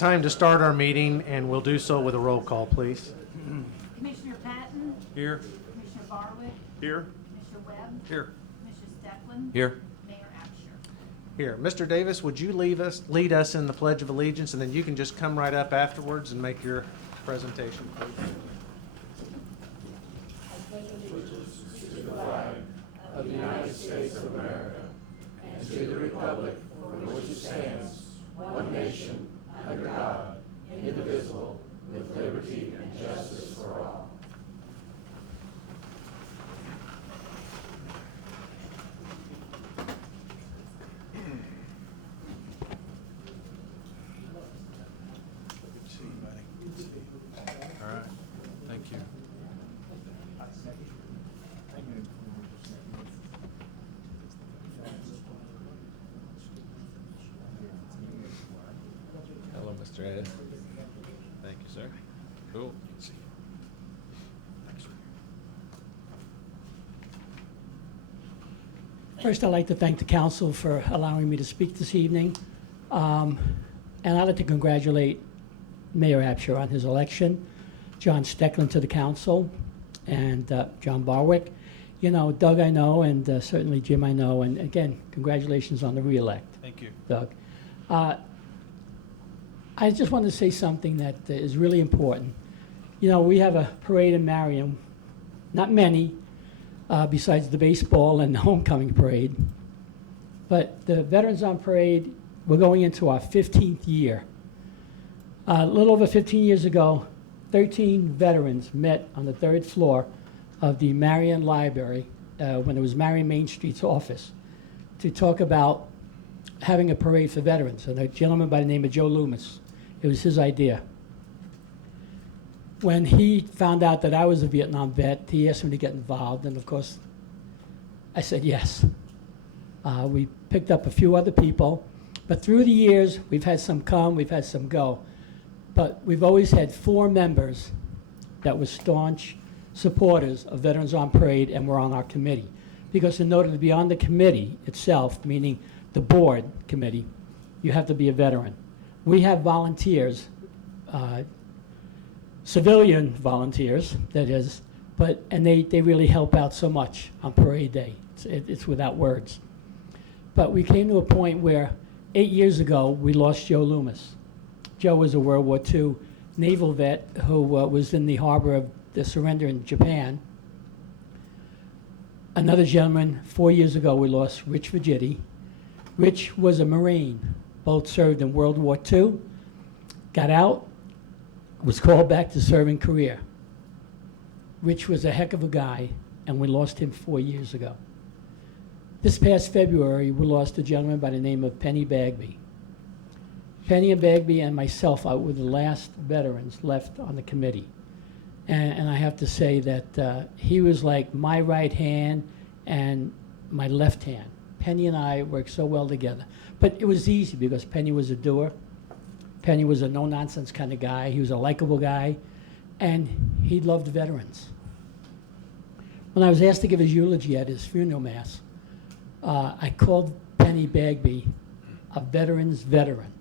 Time to start our meeting, and we'll do so with a roll call, please. Commissioner Patton? Here. Commissioner Barwick? Here. Commissioner Webb? Here. Commissioner Steckland? Here. Mayor Absher? Here, Mr. Davis, would you lead us in the Pledge of Allegiance, and then you can just come right up afterwards and make your presentation, please. All right. Thank you. Hello, Mr. Ed. Thank you, sir. Cool. First, I'd like to thank the council for allowing me to speak this evening. And I'd like to congratulate Mayor Absher on his election, John Steckland to the council, and John Barwick. You know, Doug I know, and certainly Jim I know. And again, congratulations on the re-elect, Thank you. Doug. I just wanted to say something that is really important. You know, we have a parade in Marion, not many, besides the baseball and the homecoming parade. But the Veterans on Parade, we're going into our 15th year. A little over 15 years ago, 13 veterans met on the 3rd floor of the Marion Library when it was Marion Main Street's office to talk about having a parade for veterans. And a gentleman by the name of Joe Loomis, it was his idea. When he found out that I was a Vietnam vet, he asked me to get involved, and of course, I said yes. We picked up a few other people, but through the years, we've had some come, we've had some go. But we've always had 4 members that were staunch supporters of Veterans on Parade and were on our committee. Because in order to be on the committee itself, meaning the board committee, you have to be a veteran. We have volunteers, civilian volunteers, that is, and they really help out so much on parade day. It's without words. But we came to a point where 8 years ago, we lost Joe Loomis. Joe was a World War II naval vet who was in the harbor of the surrender in Japan. Another gentleman, 4 years ago, we lost Rich Virgitti. Rich was a Marine, both served in World War II, got out, was called back to serve in Korea. Rich was a heck of a guy, and we lost him 4 years ago. This past February, we lost a gentleman by the name of Penny Bagby. Penny and Bagby and myself were the last veterans left on the committee. And I have to say that he was like my right hand and my left hand. Penny and I worked so well together. But it was easy because Penny was a doer. Penny was a no-nonsense kind of guy. He was a likable guy, and he loved veterans. When I was asked to give his eulogy at his funeral mass, I called Penny Bagby a veteran's veteran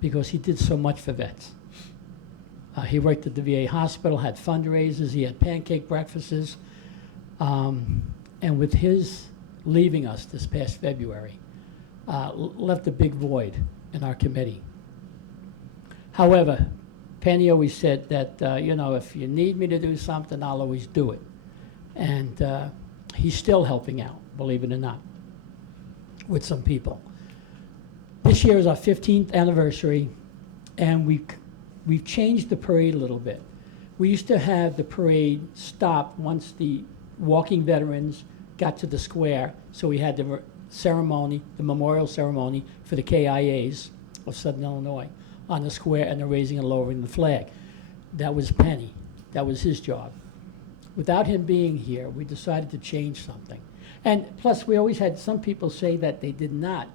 because he did so much for vets. He worked at the VA hospital, had fundraisers, he had pancake breakfasts, and with his leaving us this past February, left a big void in our committee. However, Penny always said that, you know, if you need me to do something, I'll always do it. And he's still helping out, believe it or not, with some people. This year is our 15th anniversary, and we've changed the parade a little bit. We used to have the parade stop once the walking veterans got to the square, so we had the ceremony, the memorial ceremony for the KIAs of Southern Illinois on the square, and the raising and lowering the flag. That was Penny. That was his job. Without him being here, we decided to change something. And plus, we always had some people say that they did not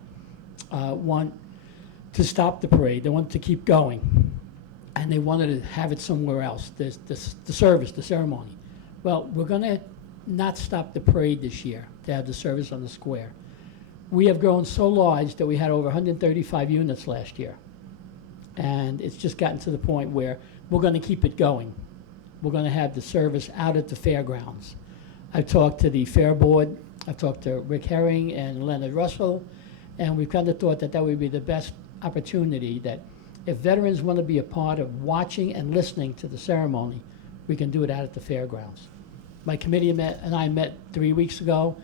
want to stop the parade. They wanted to keep going. And they wanted to have it somewhere else, the service, the ceremony. Well, we're going to not stop the parade this year to have the service on the square. We have grown so large that we had over 135 units last year. And it's just gotten to the point where we're going to keep it going. We're going to have the service out at the fairgrounds. I've talked to the Fair Board, I've talked to Rick Herring and Leonard Russell, and we've kind of thought that that would be the best opportunity, that if veterans want to be a part of watching and listening to the ceremony, we can do it out at the fairgrounds. My committee and I met 3 weeks ago,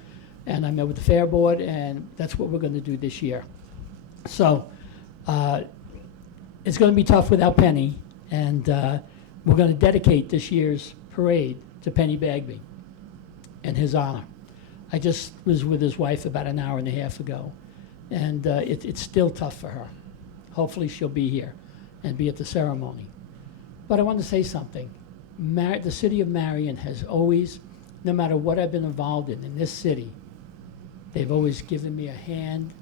and I met with the Fair Board, and that's what we're going to do this year. So it's going to be tough without Penny, and we're going to dedicate this year's parade to Penny Bagby in his honor. I just was with his wife about an hour and a half ago, and it's still tough for her. Hopefully she'll be here and be at the ceremony. But I want to say something. The city of Marion has always, no matter what I've been involved in this city, they've always given me a hand,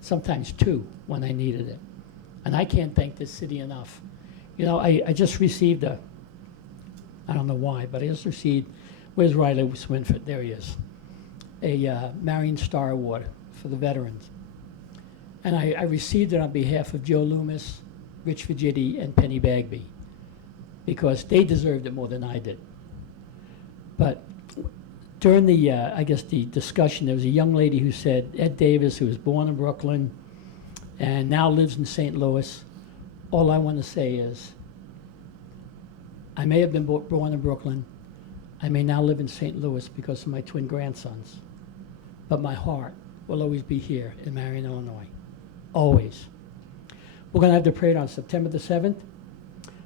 sometimes two, when I needed it. And I can't thank this city enough. You know, I just received I don't know why, but I just received, where's Riley Swinford? There he is. A Marion Star Award for the veterans. And I received it on behalf of Joe Loomis, Rich Virgitti, and Penny Bagby, because they deserved it more than I did. But during the, I guess, the discussion, there was a young lady who said, Ed Davis, who was born in Brooklyn and now lives in St. Louis. All I want to say is, I may have been born in Brooklyn. I may now live in St. Louis because of my twin grandsons. But my heart will always be here in Marion, Illinois. Always. We're going to have the parade on September the 7th,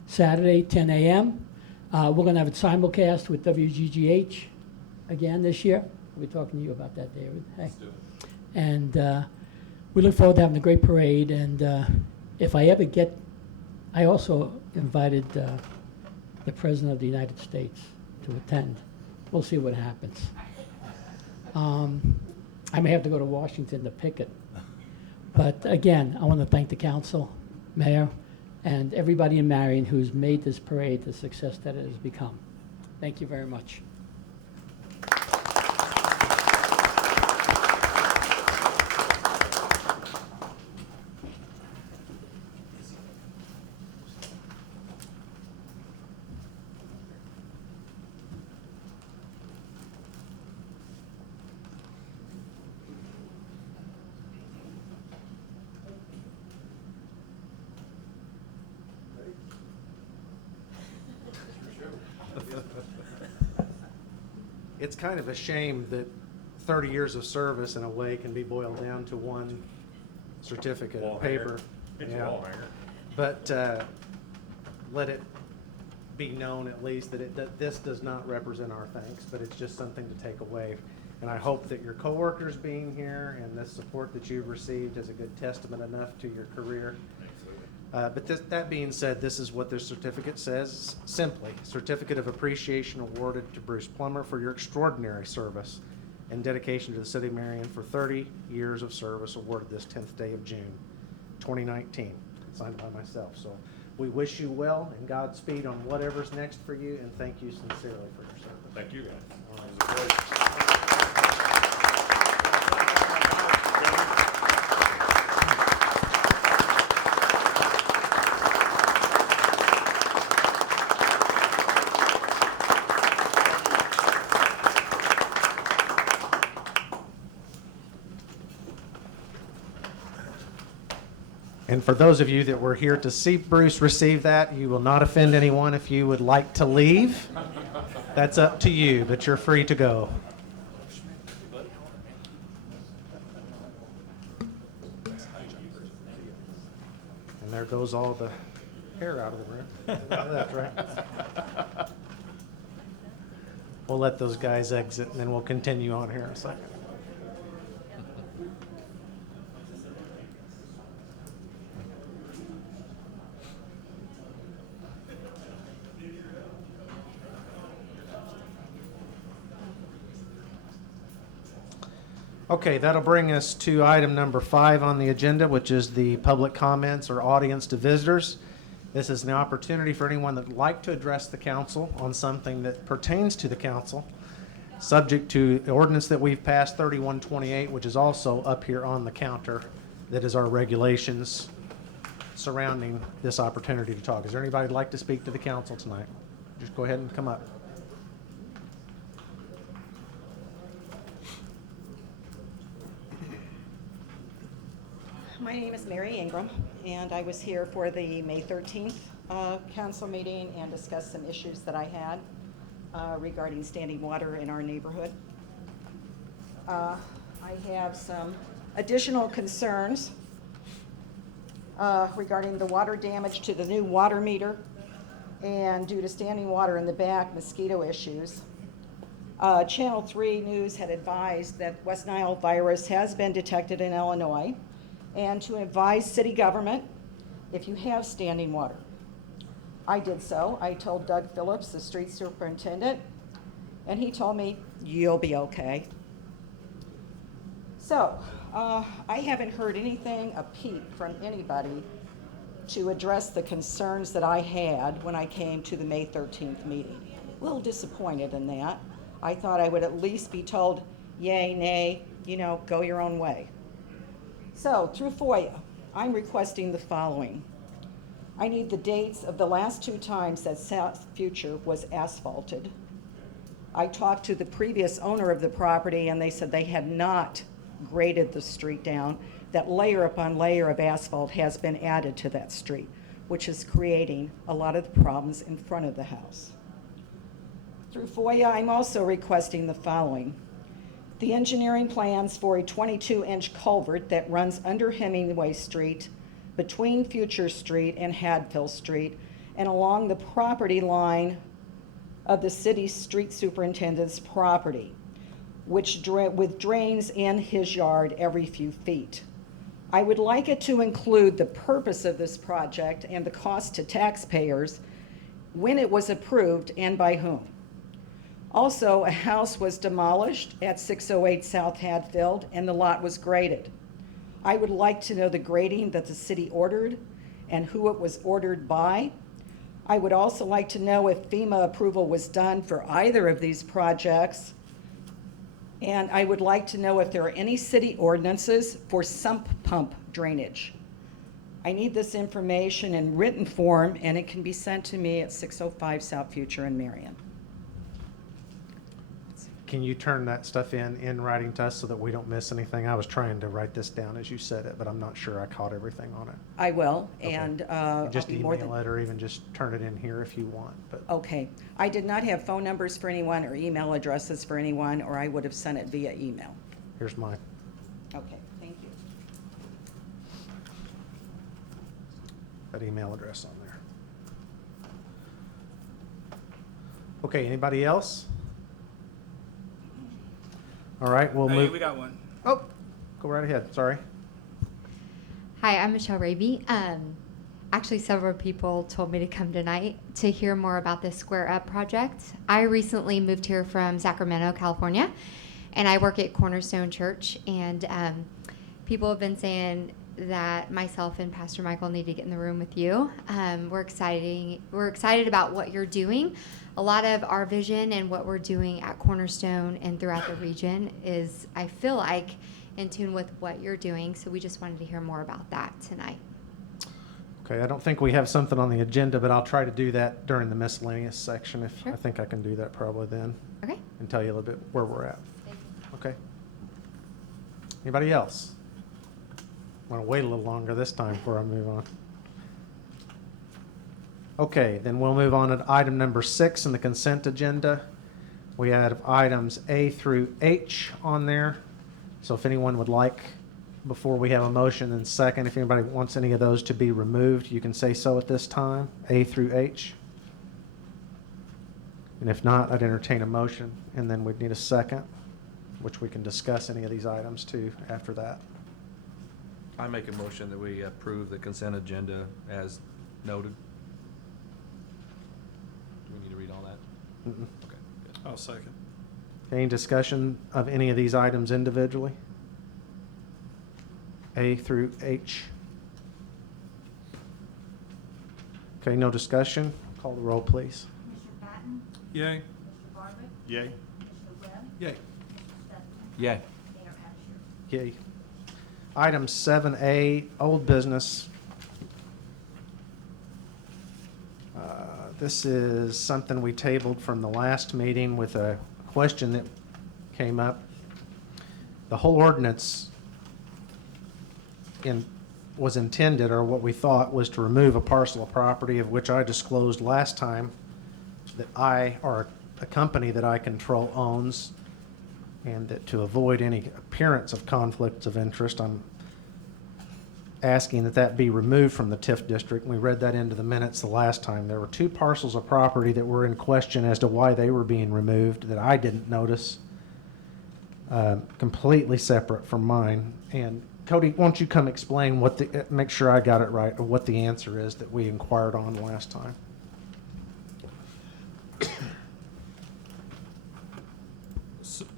Saturday, 10 a.m. We're going to have it simulcast with WGGH again this year. I'll be talking to you about that, David. Hey. Let's do it. And we look forward to having a great parade. And if I ever get, I also invited the President of the United States to attend. We'll see what happens. I may have to go to Washington to pick it. But again, I want to thank the council, mayor, and everybody in Marion who's made this parade the success that it has become. Thank you very much. It's kind of a shame that 30 years of service in a way can be boiled down to one certificate Wall of hanger. paper. It's Yeah. a wall hanger. But let it be known at least that this does not represent our thanks, but it's just something to take away. And I hope that your coworkers being here and the support that you've received is a good testament enough to your career. But that being said, this is what this certificate says, simply. Certificate of Appreciation awarded to Bruce Plummer for your extraordinary service and dedication to the city of Marion for 30 years of service, awarded this 10th day of June, 2019. Signed by myself. So we wish you well and Godspeed on whatever's next for you, and thank you sincerely for your service. Thank you, guys. All right. It was a pleasure. And for those of you that were here to see Bruce receive that, you will not offend anyone if you would like to leave. That's up to you, but you're free to go. And there goes all the hair out of the room. That's right. We'll let those guys exit, and then we'll continue on here in a second. Okay, that'll bring us to item number 5 on the agenda, which is the public comments or audience to visitors. This is an opportunity for anyone that would like to address the council on something that pertains to the council, subject to the ordinance that we've passed, 3128, which is also up here on the counter, that is our regulations surrounding this opportunity to talk. Is there anybody who'd like to speak to the council tonight? Just go ahead and come up. My name is Mary Ingram, and I was here for the May 13th council meeting and discussed some issues that I had regarding standing water in our neighborhood. I have some additional concerns regarding the water damage to the new water meter, and due to standing water in the back, mosquito issues. Channel 3 News had advised that West Nile virus has been detected in Illinois, and to advise city government if you have standing water. I did so. I told Doug Phillips, the street superintendent, and he told me, you'll be okay. So, I haven't heard anything, a peep from anybody to address the concerns that I had when I came to the May 13th meeting. A little disappointed in that. I thought I would at least be told, yay, nay, go your own way. So, through FOIA, I'm requesting the following. I need the dates of the last 2 times that South Future was asphalted. I talked to the previous owner of the property, and they said they had not graded the street down. That layer upon layer of asphalt has been added to that street, which is creating a lot of the problems in front of the house. Through FOIA, I'm also requesting the following. The engineering plans for a 22-inch culvert that runs under Hemingway Street, between Future Street and Hadfield Street, and along the property line of the city's street superintendent's property, with drains in his yard every few feet. I would like it to include the purpose of this project and the cost to taxpayers, when it was approved, and by whom. Also, a house was demolished at 608 South Hadfield, and the lot was graded. I would like to know the grading that the city ordered and who it was ordered by. I would also like to know if FEMA approval was done for either of these projects. And I would like to know if there are any city ordinances for sump pump drainage. I need this information in written form, and it can be sent to me at 605 South Future in Marion. Can you turn that stuff in writing to us so that we don't miss anything? I was trying to write this down as you said it, but I'm not sure I caught everything on it. I will, Okay. and Just I'll be more email than... it or even just turn it in here if you want, but Okay. I did not have phone numbers for anyone or email addresses for anyone, or I would have sent it via email. here's mine. Okay, thank you. That email address on there. Okay, anybody else? All right, we'll Hey, move. we got one. Oh, go right ahead, sorry. Hi, I'm Michelle Raby. Actually, several people told me to come tonight to hear more about this Square Up project. I recently moved here from Sacramento, California, and I work at Cornerstone Church. And people have been saying that myself and Pastor Michael need to get in the room with you. We're excited about what you're doing. A lot of our vision and what we're doing at Cornerstone and throughout the region is, I feel like, in tune with what you're doing. So we just wanted to hear more about that tonight. Okay, I don't think we have something on the agenda, but I'll try to do that during the miscellaneous section. If Sure. I think I can do that probably then, Okay. and tell you a little bit where we're at. Thank you. Okay. Anybody else? Want to wait a little longer this time before I move on. Okay, then we'll move on to item number 6 in the consent agenda. We have items A through H on there. So if anyone would like, before we have a motion and second, if anybody wants any of those to be removed, you can say so at this time, A through H. And if not, I'd entertain a motion, and then we'd need a second, which we can discuss any of these items too after that. I make a motion that we approve the consent agenda as noted. Do we need to read all that? Mm-mm. Okay, good. I'll second. Any discussion of any of these items individually? A through H. Okay, no discussion. Call the roll, please. Commissioner Patton? Yay. Commissioner Barwick? Yay. Commissioner Webb? Yay. Commissioner Stefan? Yay. Mayor Absher? Yay. Item 7A, old business. This is something we tabled from the last meeting with a question that came up. The whole ordinance was intended, or what we thought, was to remove a parcel of property of which I disclosed last time that I, or a company that I control, owns, and that to avoid any appearance of conflicts of interest, I'm asking that that be removed from the TIF district. We read that into the minutes the last time. There were two parcels of property that were in question as to why they were being removed that I didn't notice, completely separate from mine. And Cody, won't you come explain what the, make sure I got it right, or what the answer is that we inquired on last time?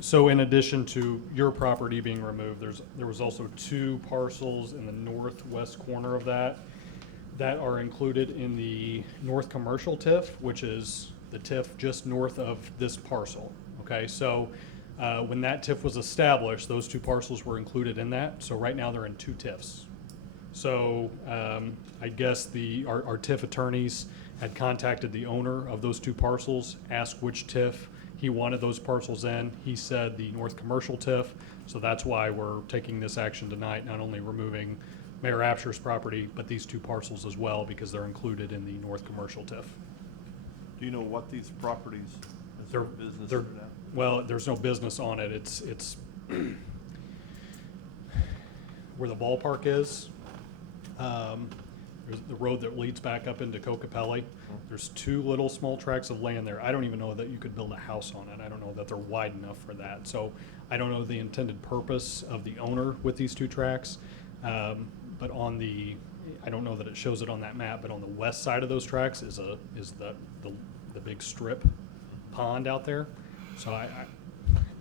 So in addition to your property being removed, there was also two parcels in the northwest corner of that are included in the North Commercial TIF, which is the TIF just north of this parcel. Okay, so when that TIF was established, those two parcels were included in that. So right now they're in two TIFs. So I guess our TIF attorneys had contacted the owner of those two parcels, asked which TIF he wanted those parcels in. He said the North Commercial TIF, so that's why we're taking this action tonight, not only removing Mayor Absher's property, but these two parcels as well, because they're included in the North Commercial TIF. Do you know what these properties, is there business They're- for that? Well, there's no business on it. It's where the ballpark is. There's the road that leads back up into Cocopelli. There's two little small tracts of land there. I don't even know that you could build a house on it. I don't know that they're wide enough for that. So I don't know the intended purpose of the owner with these two tracts. But on the, I don't know that it shows it on that map, but on the west side of those tracks is the big strip pond out there. So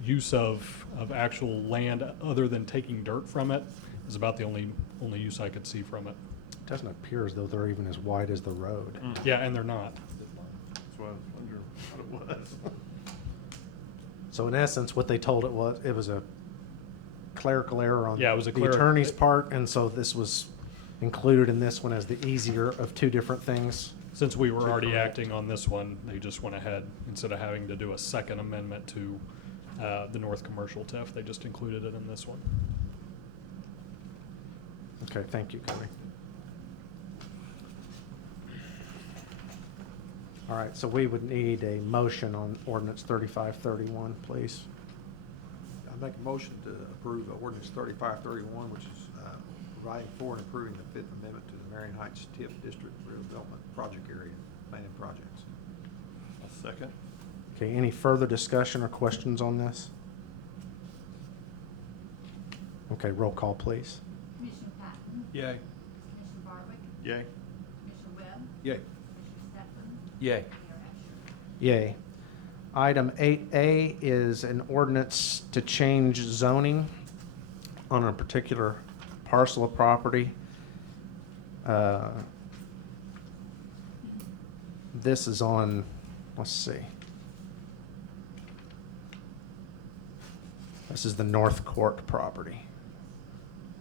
use of actual land other than taking dirt from it is about the only use I could see from it. It doesn't appear as though they're even as wide as the road. Yeah, and they're not. That's why I was wondering what it was. So in essence, what they told it was a clerical error on Yeah, it was a the cleric- attorney's part, and so this was included in this one as the easier of two different things. Since we were already acting on this one, they just went ahead, instead of having to do a second amendment to the North Commercial TIF, they just included it in this one. Okay, thank you, Cody. All right, so we would need a motion on ordinance 3531, please. I make a motion to approve ordinance 3531, which is providing for and approving the Fifth Amendment to the Marion Heights TIF District Redevelopment Project Area Planning Projects. A second? Okay, any further discussion or questions on this? Okay, roll call, please. Commissioner Patton? Yay. Commissioner Barwick? Yay. Commissioner Webb? Yay. Commissioner Stefan? Yay. Mayor Absher? Yay. Item 8A is an ordinance to change zoning on a particular parcel of property. This is on, let's see. This is the North Court property.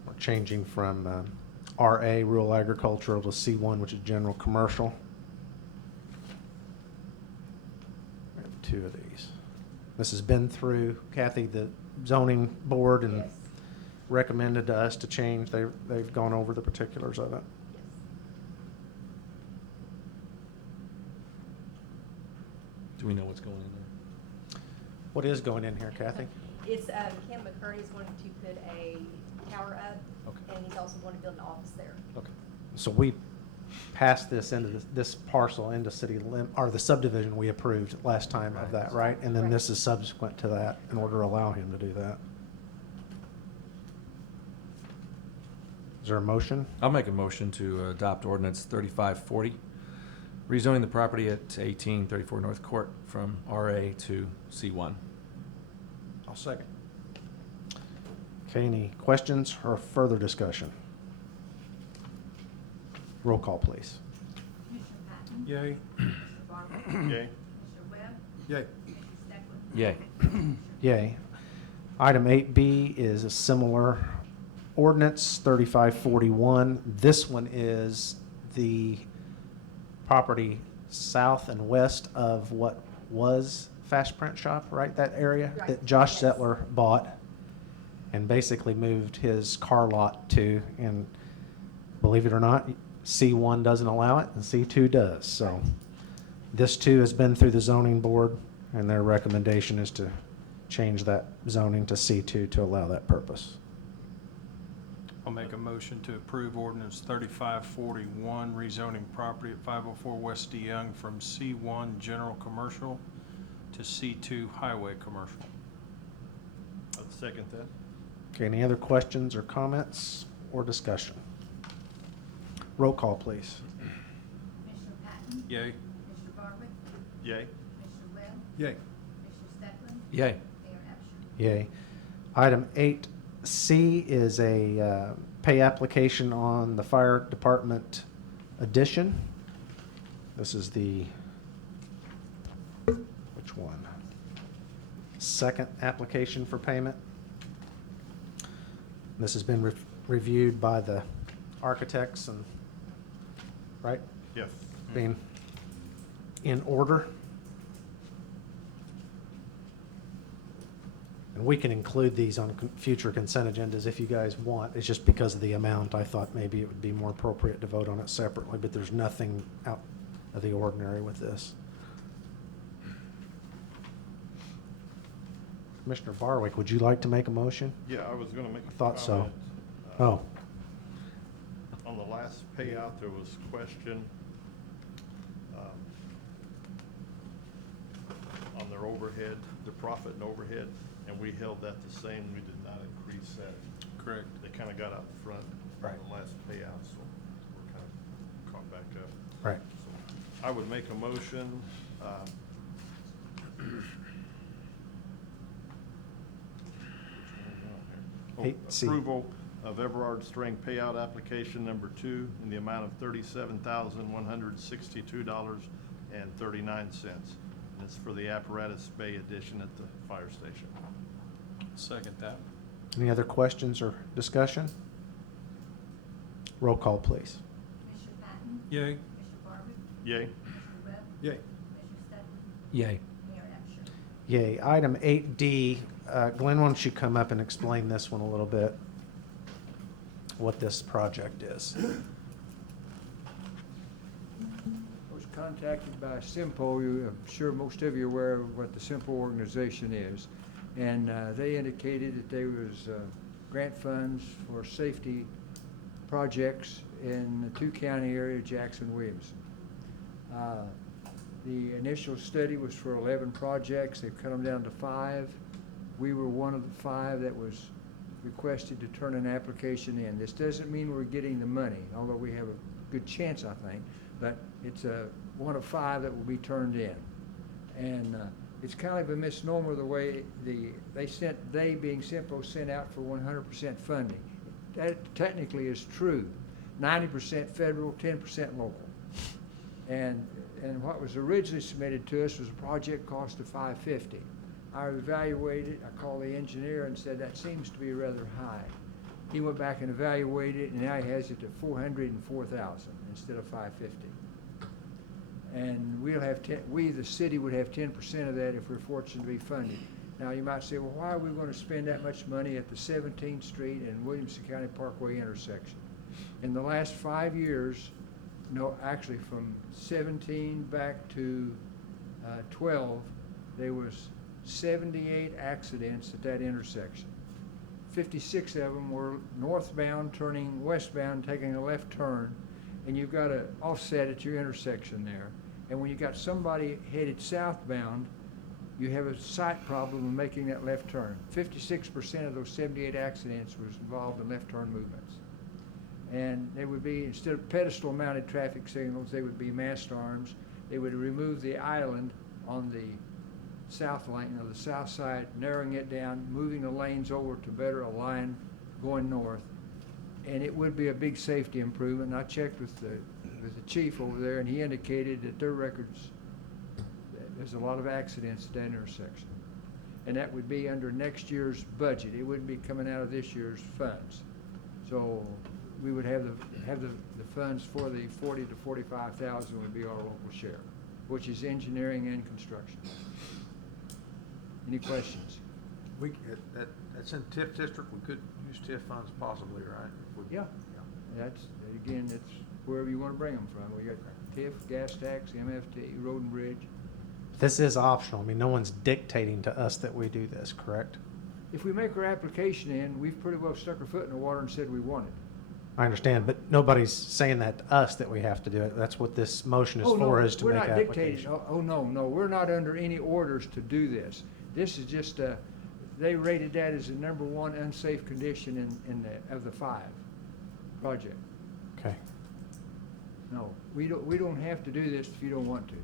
We're changing from RA, rural agricultural, to C1, which is general commercial. We have two of these. This has been through, Kathy, the zoning board, and Yes. recommended to us to change. They've gone over the particulars of it. Do we know what's going in there? What is going in here, Kathy? It's, Cam McCurney's going to put a tower up, Okay. and he's also going to build an office there. Okay. So we passed this into this parcel into city or the subdivision we approved last time of that, right? And then Right. this is subsequent to that in order to allow him to do that. Is there a motion? I'll make a motion to adopt ordinance 3540, rezoning the property at 1834 North Court from RA to C1. I'll second. Okay, any questions or further discussion? Roll call, please. Commissioner Patton? Yay. Commissioner Barwick? Yay. Commissioner Webb? Yay. Commissioner Stefan? Yay. Yay. Item 8B is a similar ordinance, 3541. This one is the property south and west of what was Fast Print Shop, right? That area Right, that Josh yes. Settler bought and basically moved his car lot to. And believe it or not, C1 doesn't allow it and C2 does. So this too has been through the zoning board, and their recommendation is to change that zoning to C2 to allow that purpose. I'll make a motion to approve ordinance 3541, rezoning property at 504 West DeYoung from C1 General Commercial to C2 Highway Commercial. I'd second that. Okay, any other questions or comments or discussion? Roll call, please. Commissioner Patton? Yay. Commissioner Barwick? Yay. Commissioner Webb? Yay. Commissioner Stedman? Yay. Mayor Absher? Yay. Item 8C is a pay application on the fire department addition. This is the, which one? Second application for payment. This has been reviewed by the architects and, right, Yes. being in order. And we can include these on future consent agendas if you guys want. It's just because of the amount, I thought maybe it would be more appropriate to vote on it separately, but there's nothing out of the ordinary with this. Commissioner Barwick, would you like to make a motion? Yeah, I was gonna make a Thought so. comment. Oh, On the last payout, there was question on their overhead, the profit and overhead, and we held that the same. We did not increase that. Correct. They kind of got out front on Right. the last payout, so we're kind of caught back up. right. So I would make a motion, Eight C. approval of Everard String payout application number 2 in the amount of $37,162.39. And it's for the apparatus bay addition at the fire station. Second that. Any other questions or discussion? Roll call, please. Commissioner Patton? Yay. Commissioner Barwick? Yay? Commissioner Webb? Yay. Commissioner Stedman? Yay. Mayor Absher? Yay. Item 8D, Glenn, why don't you come up and explain this one a little bit, what this project is? I was contacted by Simpo. I'm sure most of you are aware of what the Simpo organization is. And they indicated that there was grant funds for safety projects in the two-county area, Jackson, Williamson. The initial study was for 11 projects. They've cut them down to 5. We were one of the 5 that was requested to turn an application in. This doesn't mean we're getting the money, although we have a good chance, I think, but it's one of 5 that will be turned in. And it's kind of a misnomer the way they being Simpo sent out for 100% funding. That technically is true. 90% federal, 10% local. And what was originally submitted to us was a project cost of $550. I evaluated, I called the engineer and said that seems to be rather high. He went back and evaluated it, and now he has it at $404,000 instead of $550. And we, the city, would have 10% of that if we're fortunate to be funded. Now, you might say, well, why are we going to spend that much money at the 17th Street and Williamson County Parkway intersection? In the last 5 years, no, actually from 17 back to 12, there was 78 accidents at that intersection. 56 of them were northbound turning westbound, taking a left turn, and you've got to offset at your intersection there. And when you got somebody headed southbound, you have a sight problem in making that left turn. 56% of those 78 accidents was involved in left turn movements. And they would be, instead of pedestal mounted traffic signals, they would be mast arms. They would remove the island on the south lane, or the south side, narrowing it down, moving the lanes over to better align going north. And it would be a big safety improvement. And I checked with the chief over there, and he indicated that their records, there's a lot of accidents at that intersection. And that would be under next year's budget. It wouldn't be coming out of this year's funds. So we would have the funds for the 40 to 45,000 would be our local share. which is engineering and construction. Any questions? We, that's in TIF district, we could use TIF funds possibly, right? If we- Yeah. That's, again, it's wherever you want to bring them from. We got TIF, gas tax, MFT, road and bridge. This is optional. I mean, no one's dictating to us that we do this, correct? If we make our application in, we've pretty well stuck our foot in the water and said we want it. I understand, but nobody's saying that to us that we have to do it. That's what this motion is Oh, no, for, is to we're make not dictating. application. Oh, no, we're not under any orders to do this. This is just, they rated that as the number one unsafe condition of the 5 project. Okay. No, we don't have to do this if you don't want to.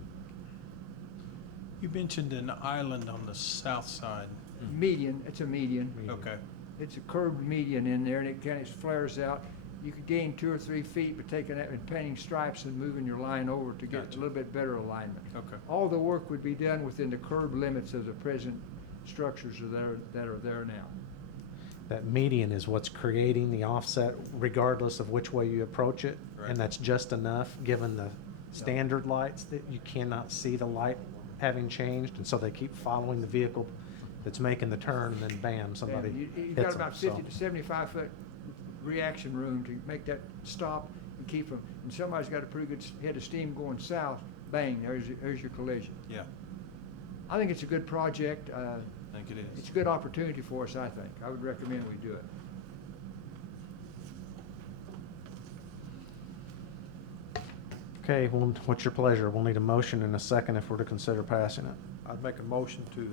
You mentioned an island on the south side. Median, it's a median. Okay. It's a curved median in there, and it kind of flares out. You could gain 2 or 3 feet by taking that and painting stripes and moving your line over to get Gotcha. a little bit better alignment. Okay. All the work would be done within the curved limits of the present structures that are there now. That median is what's creating the offset regardless of which way you approach it. Right. And that's just enough, given the standard lights, that you cannot see the light having changed. And so they keep following the vehicle that's making the turn, and then bam, somebody And you've hits got them. about 50 to 75 foot reaction room to make that stop and keep them. And somebody's got a pretty good head of steam going south, bang, there's your collision. Yeah, I think it's a good project. I think it It's is. a good opportunity for us, I think. I would recommend we do it. Okay, well, what's your pleasure? We'll need a motion and a second if we're to consider passing it. I'd make a motion to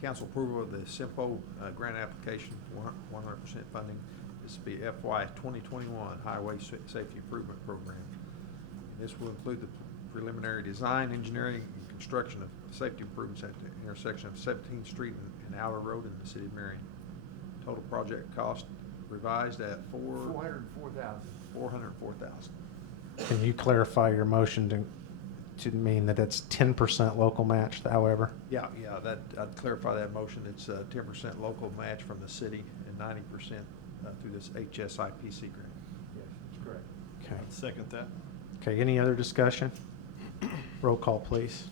council approval of the SIMPO grant application for 100% funding. This will be FY 2021 Highway Safety Improvement Program. This will include the preliminary design, engineering, and construction of safety improvements at the intersection of 17th Street and Outer Road in the city of Marion. Total project cost revised at $404,000. Can you clarify your motion to mean that it's 10% local match, however? Yeah, that, I'd clarify that motion. It's 10% local match from the city and 90% through this HSIPC grant. Yes, that's correct. Okay. I'd second that. Okay, any other discussion? Roll call, please.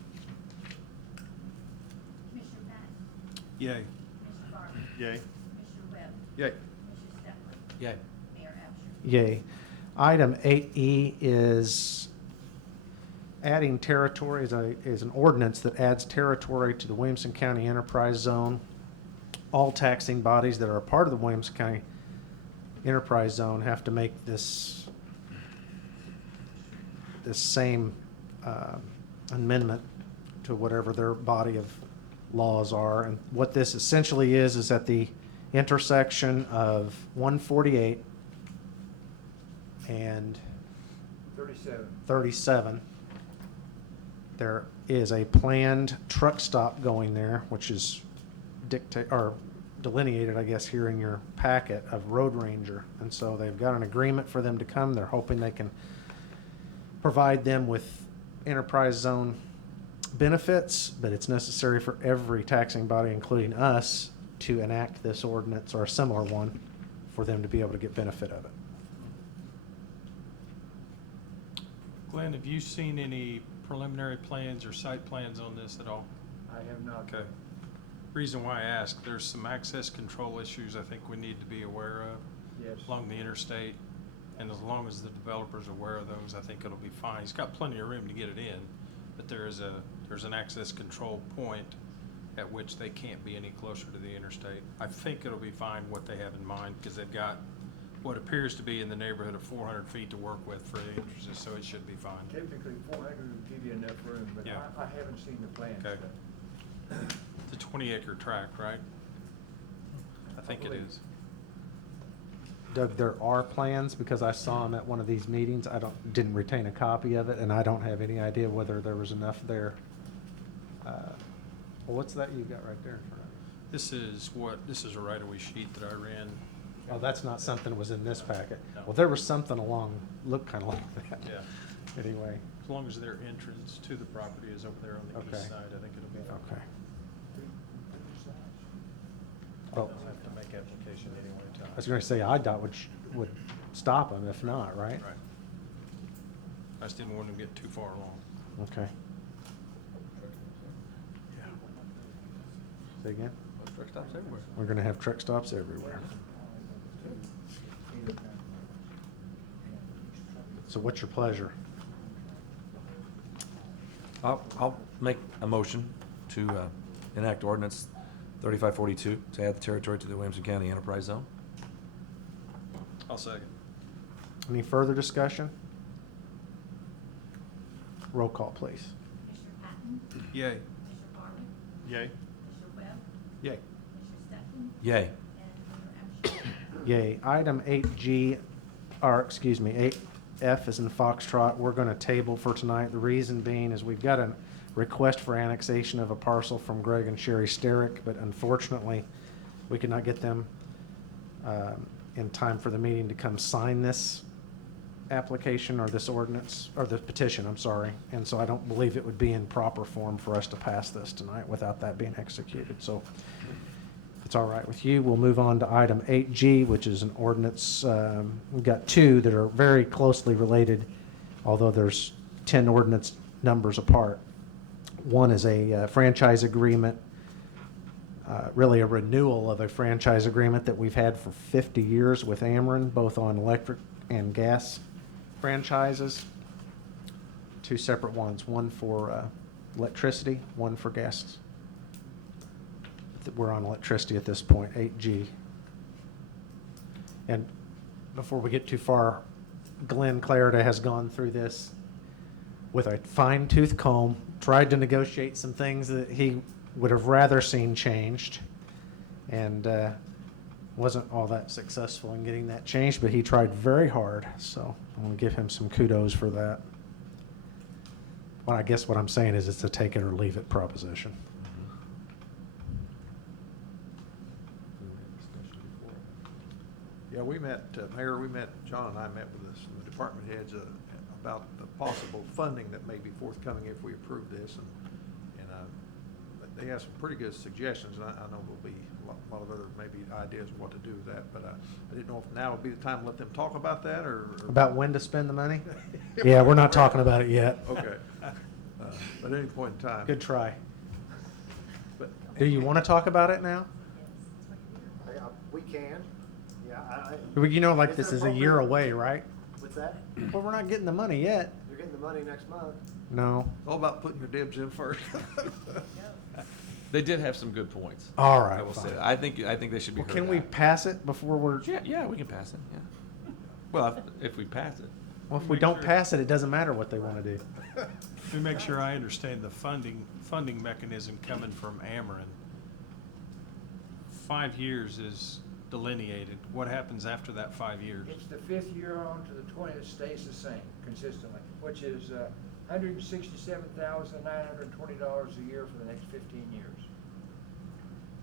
Commissioner Patton? Yay. Commissioner Barber? Yay. Commissioner Webb? Yay. Commissioner Stepler? Yay. Mayor Absher? Yay. Item 8E is adding territory, is an ordinance that adds territory to the Williamson County Enterprise Zone. All taxing bodies that are a part of the Williamson County Enterprise Zone have to make this same amendment to whatever their body of laws are. And what this essentially is at the intersection of 148 and 37, there is a planned truck stop going there, which is delineated, I guess, here in your packet of Road Ranger. And so they've got an agreement for them to come. They're hoping they can provide them with enterprise zone benefits, but it's necessary for every taxing body, including us, to enact this ordinance or a similar one for them to be able to get benefit of it. Glenn, have you seen any preliminary plans or site plans on this at all? I have not. Okay. Reason why I ask, there's some access control issues I think we need to be aware of Yes. along the interstate. And as long as the developer's aware of those, I think it'll be fine. He's got plenty of room to get it in, but there's an access control point at which they can't be any closer to the interstate. I think it'll be fine what they have in mind, because they've got what appears to be in the neighborhood of 400 feet to work with for the entrances, so it should be fine. Typically, 400 would give you enough room, but Yeah. I haven't seen the plans. Okay. It's a 20-acre tract, right? I think it is. Doug, there are plans, because I saw them at one of these meetings. Didn't retain a copy of it, and I don't have any idea whether there was enough there. Well, what's that you got right there in front of you? This is a right-of-way sheet that I ran. Oh, that's not something that was in this packet. No. Well, there was something looked kind of like that. Yeah. Anyway, As long as their entrance to the property is over there on the Okay. east side, I think it'll be fine. okay. They'll Well, have to make application anyway, I was going to say, IDOT would stop them if not, right? Right. I just didn't want to get too far along. Okay. Say again? Truck stops everywhere. We're gonna have truck stops everywhere. So what's your pleasure? I'll make a motion to enact ordinance 3542 to add the territory to the Williamson County Enterprise Zone. I'll second. Any further discussion? Roll call, please. Commissioner Patton? Yay. Commissioner Bartlett? Yay. Commissioner Webb? Yay. Commissioner Stefan? Yay. And Mayor Absher? Yay. Item 8G, or excuse me, 8F is in Foxtrot. We're going to table for tonight. The reason being is we've got a request for annexation of a parcel from Greg and Sherry Sterick, but unfortunately, we could not get them in time for the meeting to come sign this application or this ordinance, or the petition, I'm sorry. And so I don't believe it would be in proper form for us to pass this tonight without that being executed. So if it's all right with you, we'll move on to item 8G, which is an ordinance. We've got two that are very closely related, although there's 10 ordinance numbers apart. One is a franchise agreement, really a renewal of a franchise agreement that we've had for 50 years with Ameren, both on electric and gas franchises. Two separate ones, one for electricity, one for gas. We're on electricity at this point, 8G. And before we get too far, Glenn Clarida has gone through this with a fine-tooth comb, tried to negotiate some things that he would have rather seen changed, and wasn't all that successful in getting that changed, but he tried very hard, so I want to give him some kudos for that. Well, I guess what I'm saying is it's a take it or leave it proposition. Yeah, we met, Mayor, John and I met with the department heads about the possible funding that may be forthcoming if we approve this. And they have some pretty good suggestions, and I know there'll be a lot of other maybe ideas of what to do with that. But I didn't know if now would be the time to let them talk about that, or About when to spend the money? Yeah, we're not talking about it yet. Okay. At any point in time. Good try. But Do you want to talk about it now? We can, yeah, Well, you know, like Is this it is a year appropriate? away, right? what's that? Well, we're not getting the money yet. You're getting the money next month. No. all about putting your dibs in first. They did have some good points. All right, I will say fine. that. I think they should be Well, heard can we out. pass it before we're? Yeah, we can pass it, yeah. Well, if we pass it. Well, if we don't pass it, it doesn't matter what they want to do. Let me make sure I understand the funding mechanism coming from Ameren. 5 years is delineated. What happens after that 5 years? It's the 5th year on to the 20th, it stays the same consistently, which is $167,920 a year for the next 15 years.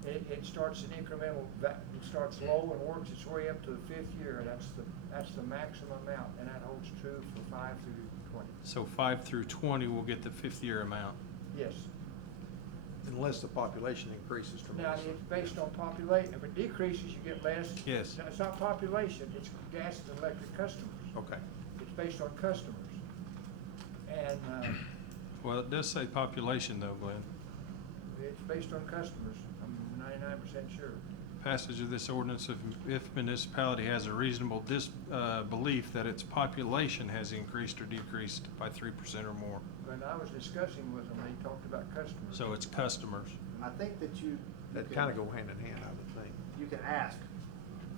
It starts in incremental, it starts low and works its way up to the 5th year. That's the maximum amount, and that holds true for 5 through 20. So 5 through 20 will get the 5th year amount. Yes. Unless the population increases Now, tremendously. it's based on population. If it decreases, you get less. Yes. It's not population, it's gas and electric customers. Okay. It's based on customers. And Well, it does say population though, Glenn. it's based on customers, I'm 99% sure. Passage of this ordinance, if municipality has a reasonable belief that its population has increased or decreased by 3% or more. When I was discussing with them, they talked about customers. So it's customers. I think that you That can- kind of go hand in hand, I would think. You can ask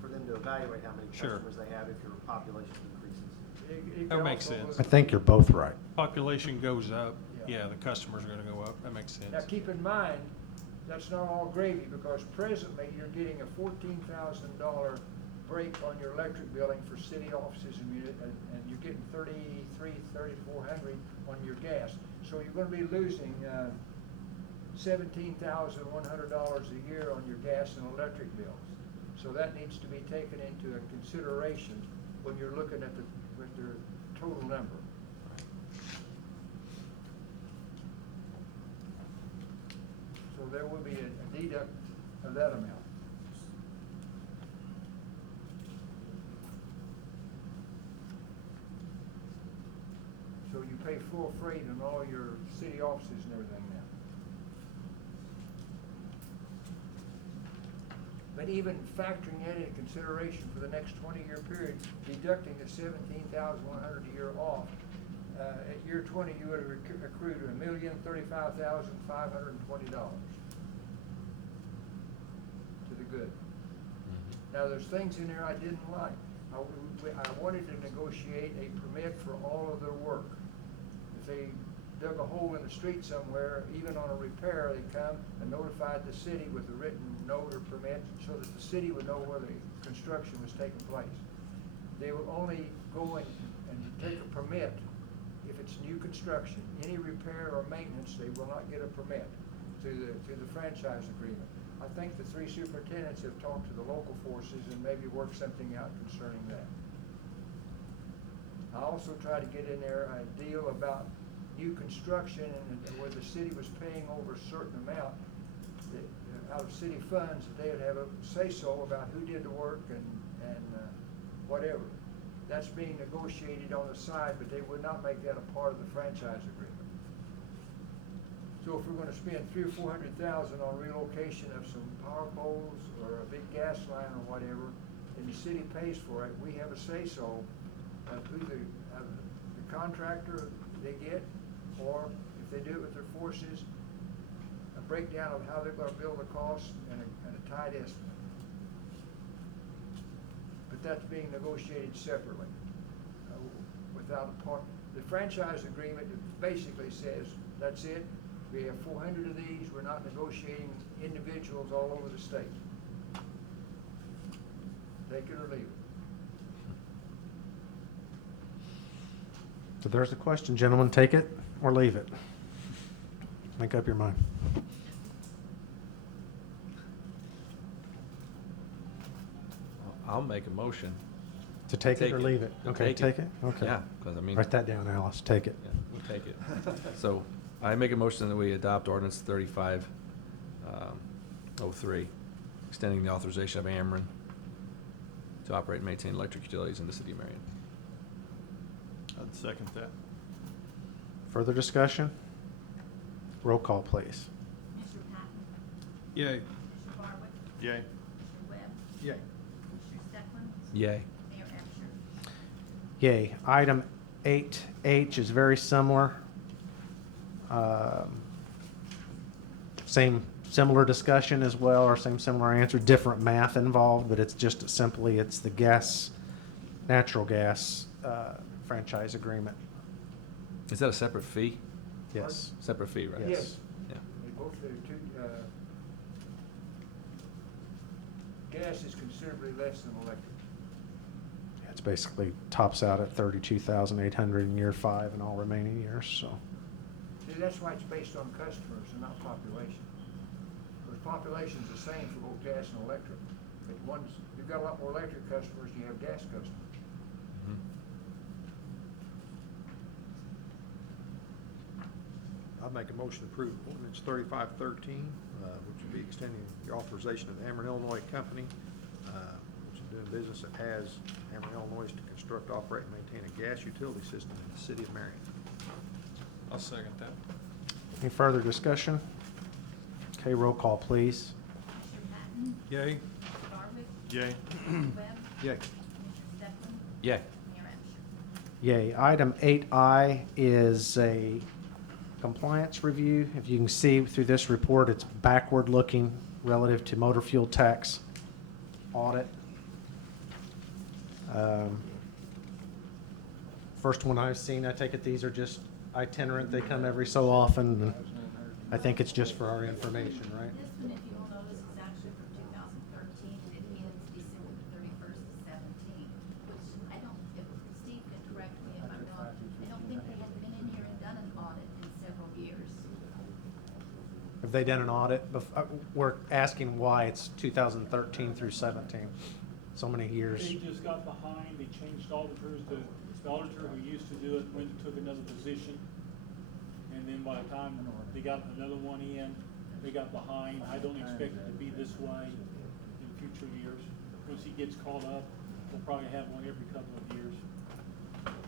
for them to evaluate how many Sure. customers they have if your population increases. It That can makes also sense. I look- think you're both right. Population goes up, Yeah. yeah, the customers are gonna go up. That makes Now, sense. keep in mind, that's not all gravy, because presently you're getting a $14,000 break on your electric billing for city offices, and you're getting $3,400 on your gas. So you're gonna be losing $17,100 a year on your gas and electric bills. So that needs to be taken into consideration when you're looking at the total number. So there will be a deduct of that amount. So full freight in all your city offices and everything now. But even factoring that into consideration for the next 20-year period, deducting the $17,100 a year off, at year 20, you would have accrued $1,035,520 to the good. Now, there's things in there I didn't like. I wanted to negotiate a permit for all of their work. If they dug a hole in the street somewhere, even on a repair, they come and notified the city with a written note or permit so that the city would know where the construction was taking place. They will only go and take a permit if it's new construction. Any repair or maintenance, they will not get a permit through the franchise agreement. I think the three superintendents have talked to the local forces and maybe worked something out concerning that. I also tried to get in there a deal about new construction and where the city was paying over a certain amount out of city funds, that they would have a say-so about who did the work and whatever. That's being negotiated on the side, but they would not make that a part of the franchise agreement. So if we're gonna spend $300,000 or $400,000 on relocation of some power poles or a big gas line or whatever, and the city pays for it, we have a say-so of who the contractor they get, or if they do it with their forces, a breakdown of how they're gonna build the cost and a tight estimate. But that's being negotiated separately, without a part. The franchise agreement basically says, that's it. We have 400 of these. We're not negotiating individuals all over the state. Take it or leave it. So there's the question, gentlemen, take it or leave it. Make up your mind. I'll make a motion. To take it or leave it? To Okay, take it? Okay. Yeah, because I mean. Write that down, Alice, take it. Yeah, we'll take it. So I make a motion that we adopt ordinance 3503, extending the authorization of Ameren to operate and maintain electric utilities in the city of Marion. I'd second that. Further discussion? Roll call, please. Commissioner Patton? Yay. Commissioner Barwick? Yay. Commissioner Webb? Yay. Commissioner Stefan? Yay. Mayor Absher? Yay. Item 8H is very similar. Similar discussion as well, or similar answer, different math involved, but it's just simply, it's the natural gas franchise agreement. Is that a separate fee? Yes. Separate fee, right? Yes. Yeah. They both do gas is considerably less than electric. It's basically tops out at 32,800 in year 5 and all remaining years, so. See, that's why it's based on customers and not population. Because population's the same for both gas and electric. But you've got a lot more electric customers than you have gas customers. Mhm. I'd make a motion to approve ordinance 3513, which would be extending the authorization of the Ameren, Illinois company, which is doing business that has Ameren, Illinois, to construct, operate, and maintain a gas utility system in the city of Marion. I'll second that. Any further discussion? Okay, roll call, please. Commissioner Patton? Yay. Commissioner Barwick? Yay. Commissioner Webb? Yay. Commissioner Stefan? Yay. Mayor Absher? Yay. Item 8I is a compliance review. If you can see through this report, it's backward looking relative to motor fuel tax audit. First one I've seen, I take it these are just itinerant, they come every so often. And I think it's just for our information, right? This one, if you'll notice, is actually from 2013, and it ends December 31st of 17, which I don't, if Steve can correct me if I'm wrong, I don't think they had been in here and done an audit in several years. Have they done an audit? We're asking why it's 2013 through 17, so many years. They just got behind, they changed auditors, the auditor who used to do it went and took another position. And then by the time they got another one in, they got behind. I don't expect it to be this way in future years. Once he gets caught up, we'll probably have one every couple of years.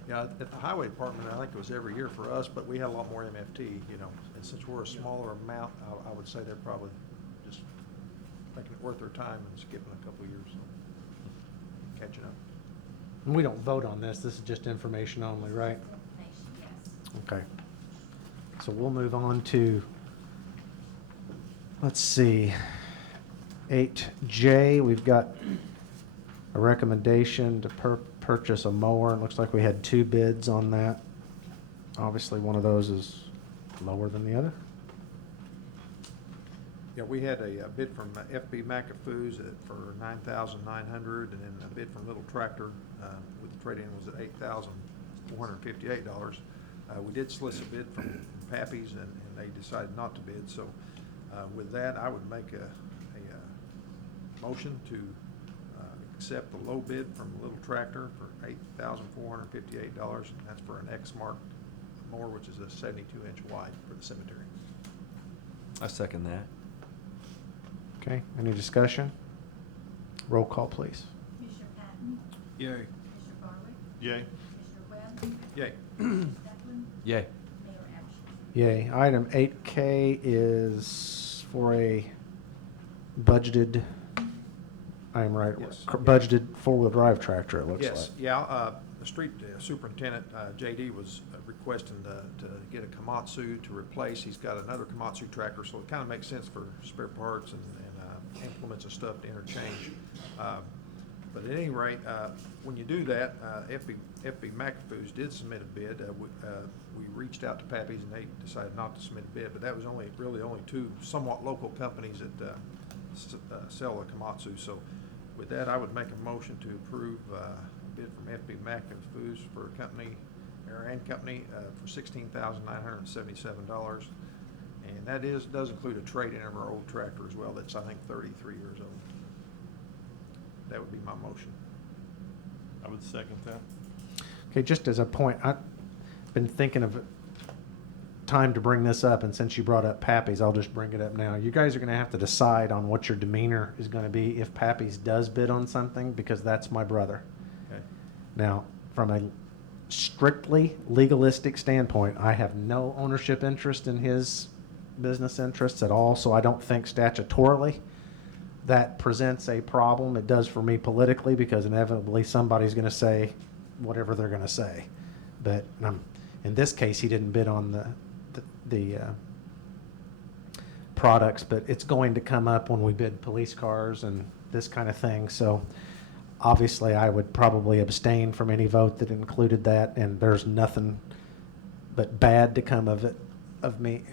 Yeah, at the highway department, I think it was every year for us, but we had a lot more MFT, you know. And since we're a smaller amount, I would say they're probably just making it worth their time and skipping a couple of years, so catching up. And we don't vote on this. This is just information only, right? Information, yes. Okay. So we'll move on to, let's see, 8J. We've got a recommendation to purchase a mower. It looks like we had 2 bids on that. Obviously, one of those is lower than the other. Yeah, we had a bid from FB McAfoo's for $9,900, and then a bid from Little Tractor with the trade-in was at $8,458. We did solicit a bid from Pappy's, and they decided not to bid. So with that, I would make a motion to accept the low bid from Little Tractor for $8,458, and that's for an X-Mark mower, which is a 72-inch wide for the cemetery. I second that. Okay, any discussion? Roll call, please. Commissioner Patton? Yay. Commissioner Barwick? Yay. Commissioner Webb? Yay. Stefan? Yay. Mayor Absher? Yay. Item 8K is for a budgeted, I am right, Yes. budgeted four-wheel drive tractor, it looks like. Yes, yeah, the street superintendent, JD, was requesting to get a Komatsu to replace. He's got another Komatsu tractor, so it kind of makes sense for spare parts and implements and stuff to interchange. But at any rate, when you do that, FB McAfoo's did submit a bid. We reached out to Pappy's, and they decided not to submit a bid, but that was really only 2 somewhat local companies that sell a Komatsu. So with that, I would make a motion to approve a bid from FB McAfoo's for a company, for $16,977. And that does include a trade-in of our old tractor as well. That's, I think, 33 years old. That would be my motion. I would second that. Okay, just as a point, I've been thinking of time to bring this up, and since you brought up Pappy's, I'll just bring it up now. You guys are going to have to decide on what your demeanor is going to be if Pappy's does bid on something, because that's my brother. Okay. Now, from a strictly legalistic standpoint, I have no ownership interest in his business interests at all, so I don't think statutorily that presents a problem. It does for me politically, because inevitably somebody's going to say whatever they're going to say. But in this case, he didn't bid on the products, but it's going to come up when we bid police cars and this kind of thing. So obviously, I would probably abstain from any vote that included that, and there's nothing but bad to come of it,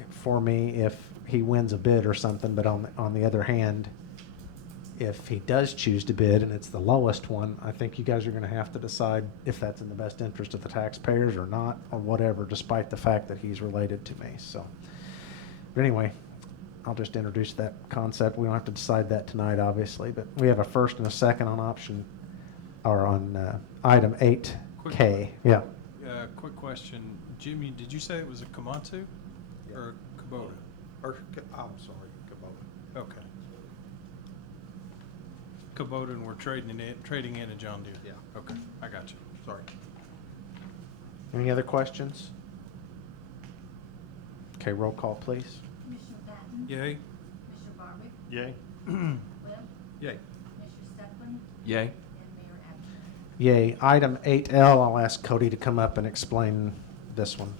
for me if he wins a bid or something. But on the other hand, if he does choose to bid and it's the lowest one, I think you guys are going to have to decide if that's in the best interest of the taxpayers or not, or whatever, despite the fact that he's related to me. So, but anyway, I'll just introduce that concept. We don't have to decide that tonight, obviously, but we have a first and a second on item 8K. Yeah. Quick question. Jimmy, did you say it was a Komatsu or a Kubota? I'm sorry, Kubota. Okay. Kubota, and we're trading in a John Deere? Yeah. Okay, I got you. Sorry. Any other questions? Okay, roll call, please. Commissioner Patton? Yay. Commissioner Barwick? Yay. Webb? Yay. Commissioner Stefan? Yay. And Mayor Absher? Yay. Item 8L, I'll ask Cody to come up and explain this one.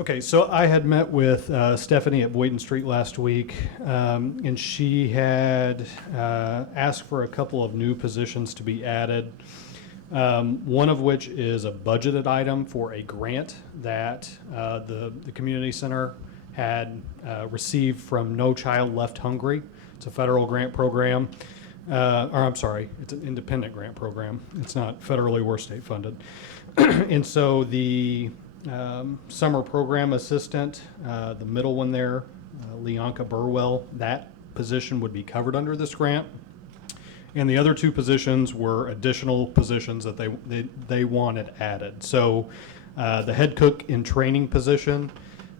Okay, so I had met with Stephanie at Boynton Street last week, and she had asked for a couple of new positions to be added, one of which is a budgeted item for a grant that the community center had received from No Child Left Hungry. It's a federal grant program, it's an independent grant program. It's not federally or state funded. And so the summer program assistant, the middle one there, Leonka Burwell, that position would be covered under this grant. And the other 2 positions were additional positions that they wanted added. So the head cook in training position,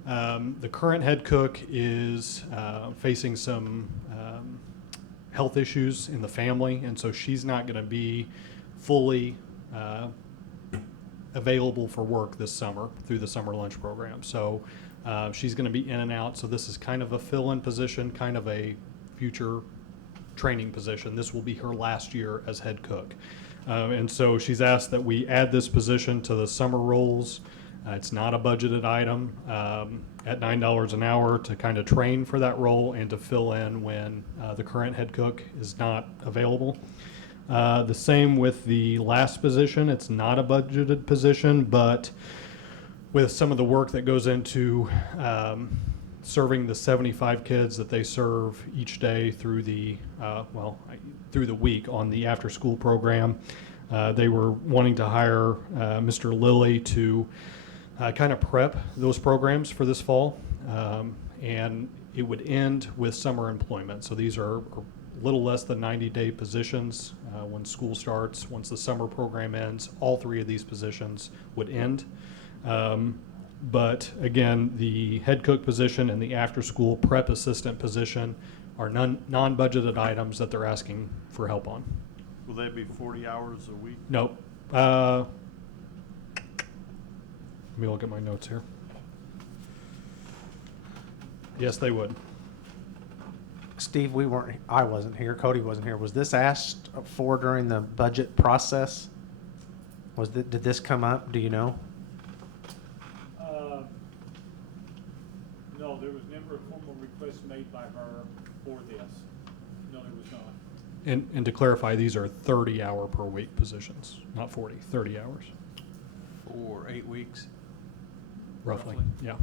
the current head cook is facing some health issues in the family, and so she's not going to be fully available for work this summer through the summer lunch program. So she's going to be in and out. So this is kind of a fill-in position, kind of a future training position. This will be her last year as head cook. And so she's asked that we add this position to the summer roles. It's not a budgeted item at $9 an hour to kind of train for that role and to fill in when the current head cook is not available. The same with the last position. It's not a budgeted position, but with some of the work that goes into serving the 75 kids that they serve each day through the through the week on the after-school program, they were wanting to hire Mr. Lilly to kind of prep those programs for this fall, and it would end with summer employment. So these are a little less than 90-day positions. When school starts, once the summer program ends, all three of these positions would end. But again, the head cook position and the after-school prep assistant position are non-budgeted items that they're asking for help on. Will they be 40 hours a week? Nope. Let me look at my notes here. Yes, they would. Steve, I wasn't here, Cody wasn't here. Was this asked for during the budget process? Did this come up? Do you know? No, there was never a formal request made by her for this. No, there was not. And to clarify, these are 30-hour per week positions, not 40, 30 hours. For 8 weeks. Roughly, yeah.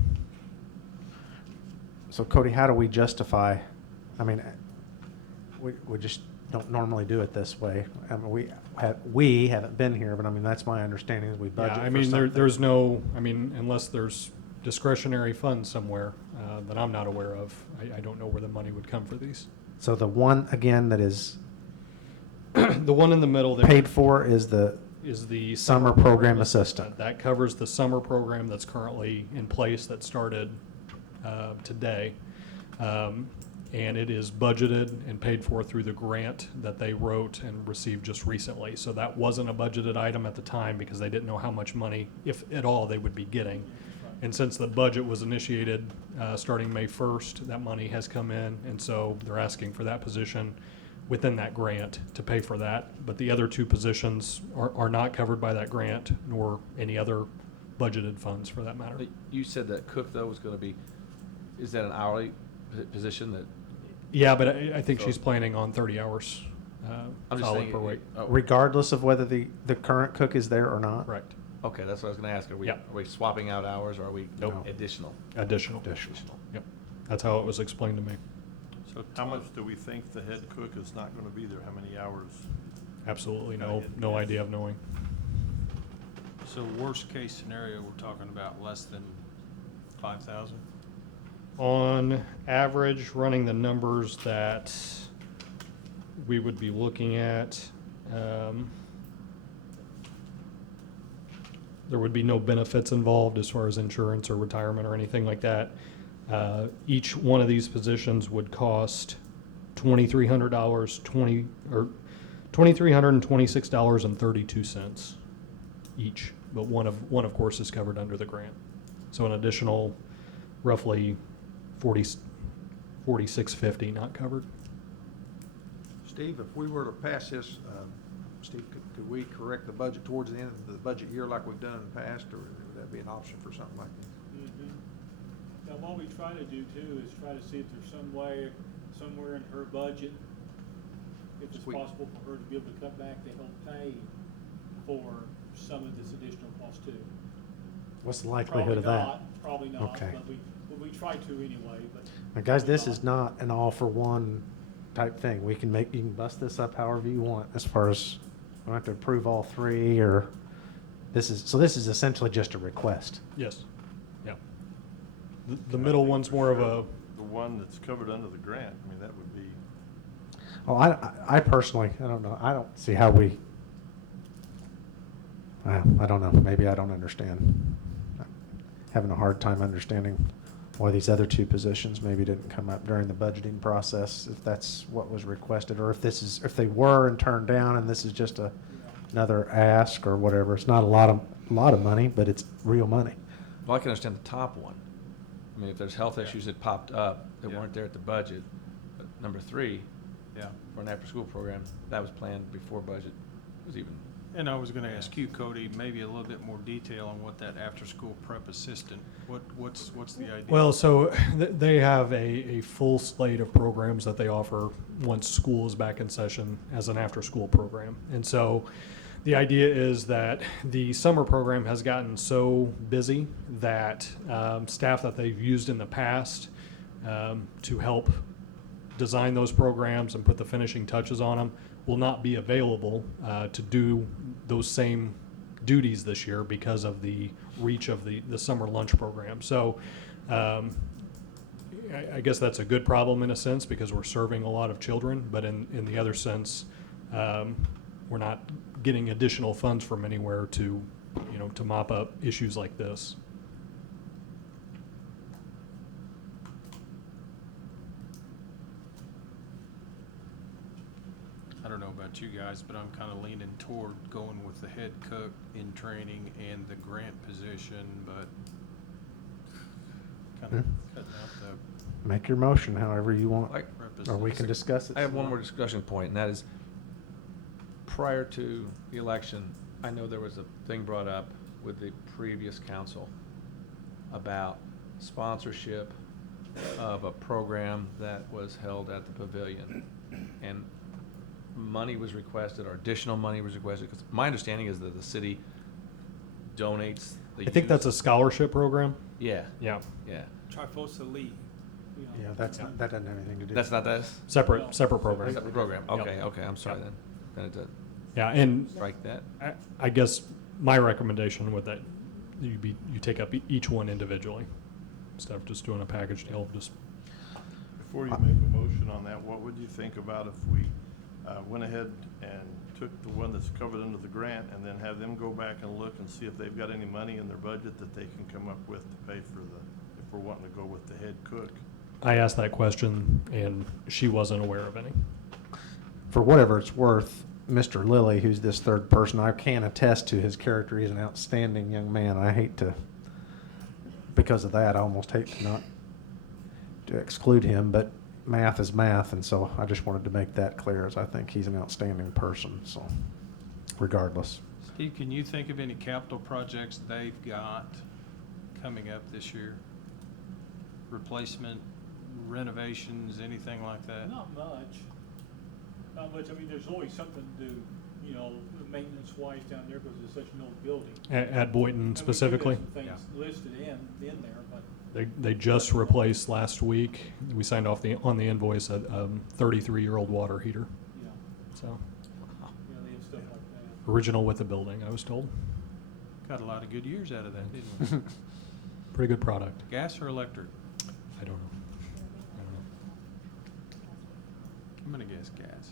So Cody, how do we justify, I mean, we just don't normally do it this way. I mean, we haven't been here, but I mean, that's my understanding is we budget Yeah, I for mean, something. there's no, I mean, unless there's discretionary funds somewhere that I'm not aware of, I don't know where the money would come for these. So the one, again, that is The one in the middle there paid for is the summer program assistant. That covers the summer program that's currently in place that started today. And it is budgeted and paid for through the grant that they wrote and received just recently. So that wasn't a budgeted item at the time because they didn't know how much money, if at all, they would be getting. And since the budget was initiated starting May 1st, that money has come in, and so they're asking for that position within that grant to pay for that. But the other two positions are not covered by that grant, nor any other budgeted funds for that matter. You said that cook, though, was going to be, is that an hourly position that? Yeah, but I think So- she's planning on 30 hours I'm just solid saying, per week. Regardless of whether the current cook is there or not? Correct. Okay, that's what I was going to ask. Are Yeah. we swapping out hours, or are we Nope. additional? Additional. Yep. That's how it was explained to me. So how much do we think the head cook is not going to be there? How many hours? Absolutely Gotta no, get no guess. idea of knowing. So worst case scenario, we're talking about less than 5,000? On average, running the numbers that we would be looking at, there would be no benefits involved as far as insurance or retirement or anything like that. Each one of these positions would cost $2,300, $2,326.32 each, but one of course is covered under the grant. So an additional roughly $46.50 not covered. Steve, if we were to pass this, Steve, could we correct the budget towards the end of the budget year like we've done in the past, or would that be an option for something like this? Now, what we try to do too is try to see if there's some way, somewhere in her budget, if it's Sweet. possible for her to be able to cut back to help pay for some of this additional cost too. What's the likelihood of that? Probably not, Okay. but we try to anyway, but. Now, guys, probably this is not an all-for-one type thing. You can bust this up however you want as far as, we don't have to approve all three, or this is essentially just a request. Yes. Yeah. The middle one's more of a, The one that's covered under the grant, I mean, that would be, Well, I personally, I don't know, I don't see how I don't know, maybe I don't understand. I'm having a hard time understanding Or these other two positions maybe didn't come up during the budgeting process, if that's what was requested, or if if they were and turned down, and this is just another ask or whatever. It's not a lot of money, but it's real money. Well, I can understand the top one. I mean, if there's health issues that popped up that weren't there at the budget. But number 3, Yeah. for an after-school program, that was planned before budget was even. And I was gonna ask you, Cody, maybe a little bit more detail on what that after-school prep assistant, what's the idea? Well, so they have a full slate of programs that they offer once school is back in session as an after-school program. And so the idea is that the summer program has gotten so busy that staff that they've used in the past to help design those programs and put the finishing touches on them will not be available to do those same duties this year because of the reach of the summer lunch program. So I guess that's a good problem in a sense because we're serving a lot of children, but in the other sense, we're not getting additional funds from anywhere to mop up issues like this. I don't know about you guys, but I'm kind of leaning toward going with the head cook in training and the grant position, but kind of cutting out the Make your motion however you want, Like, or we can discuss it. I have one more discussion point, and that is, prior to the election, I know there was a thing brought up with the previous council about sponsorship of a program that was held at the pavilion. And money was requested, or additional money was requested, because my understanding is that the city donates the I think that's a use- scholarship program. Yeah, Yeah, yeah. Trifosa League. Yeah, that doesn't have anything to do. That's not this? separate program. Separate program, Yep. okay, I'm sorry Yep. then. Then it does, Yeah, and strike that. I guess my recommendation with that, you take up each one individually instead of just doing a package deal. Just Before you make a motion on that, what would you think about if we went ahead and took the one that's covered under the grant and then have them go back and look and see if they've got any money in their budget that they can come up with to pay for if we're wanting to go with the head cook? I asked that question and she wasn't aware of any. For whatever it's worth, Mr. Lilly, who's this third person, I can attest to his character. He's an outstanding young man. I hate to, because of that, I almost hate to not to exclude him, but math is math, and so I just wanted to make that clear, as I think he's an outstanding person, so regardless. Steve, can you think of any capital projects they've got coming up this year? Replacement, renovations, anything like that? Not much. Not much. I mean, there's always something to do, maintenance wise down there because it's such an old building. At Boynton And we do specifically, have some things listed in there, but. they just replaced last week. We signed off on the invoice a 33-year-old water heater. Yeah, So they have stuff like that. original with the building, I was told. Got a lot of good years out of that, didn't we? Pretty good product. Gas or electric? I don't know. I'm gonna guess gas.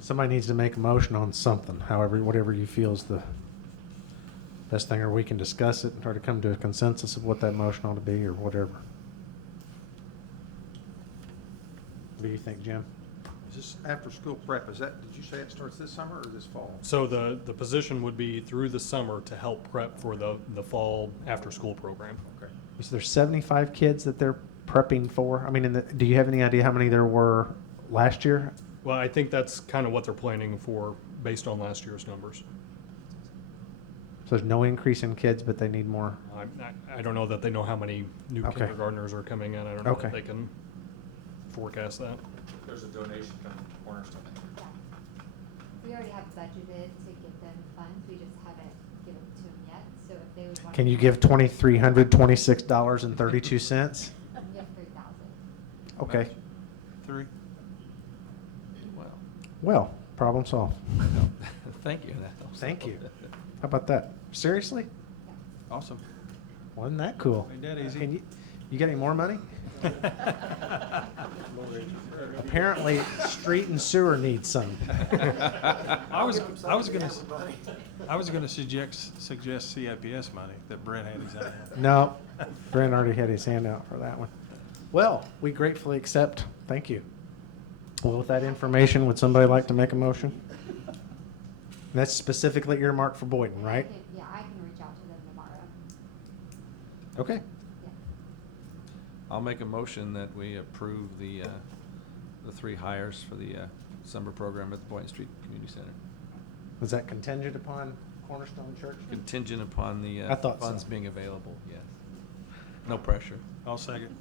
Somebody needs to make a motion on something, whatever you feel is the best thing, or we can discuss it and try to come to a consensus of what that motion ought to be, or whatever. What do you think, Jim? Is this after-school prep, did you say it starts this summer or this fall? So the position would be through the summer to help prep for the fall after-school program. Okay. Is there 75 kids that they're prepping for? I mean, do you have any idea how many there were last year? Well, I think that's kind of what they're planning for based on last year's numbers. So there's no increase in kids, but they need more? I don't know that they know how many new Okay. kindergartners are coming in. I don't know Okay. if they can forecast that. There's a donation coming from Cornerstone. Yeah. We already have budgeted to give them funds, we just haven't given to them yet, so if they would want. Can you give $2,326.32? We have 3,000. Okay. 3? Well, problem solved. Thank you. That helps. Thank you. How about that? Seriously? Awesome. Wasn't that cool? Ain't that easy? You got any more money? Apparently, street and sewer needs some. I was gonna suggest CIPS money that Brent had his hand up. No, Brent already had his hand out for that one. Well, we gratefully accept. Thank you. Well, with that information, would somebody like to make a motion? That's specifically earmarked for Boynton, right? Yeah, I can reach out to them tomorrow. Okay. I'll make a motion that we approve the 3 hires for the summer program at the Boynton Street Community Center. Was that contingent upon Cornerstone Church? Contingent upon the I thought so. funds being available, yes. No pressure. I'll second.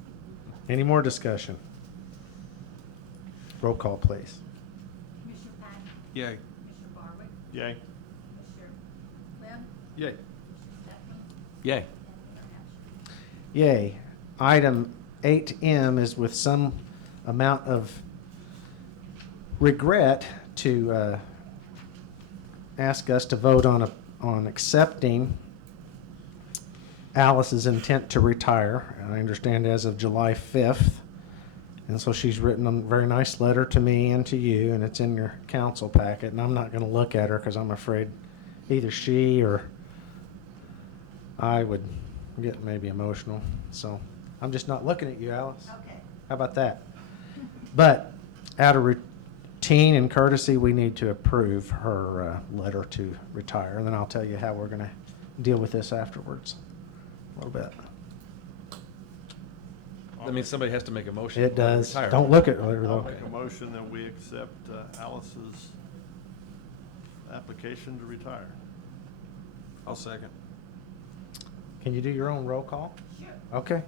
Any more discussion? Roll call, please. Commissioner Patton? Yay. Commissioner Barwick? Yay. Commissioner Webb? Yay. Commissioner Stefani? Yay. And Mayor Asher? Yay. Item 8M is with some amount of regret to ask us to vote on accepting Alice's intent to retire. And I understand as of July 5th. And so she's written a very nice letter to me and to you, and it's in your council packet. And I'm not going to look at her because I'm afraid either she or I would get maybe emotional. So I'm just not looking at you, Alice. Okay. How about that? But out of routine and courtesy, we need to approve her letter to retire. And then I'll tell you how we're going to deal with this afterwards a little bit. That means somebody has to make a motion. It to let her does. retire. Don't look at her, I'll though. make a motion that we accept Alice's application to retire. I'll second. Can you do your own roll call? Sure. Okay.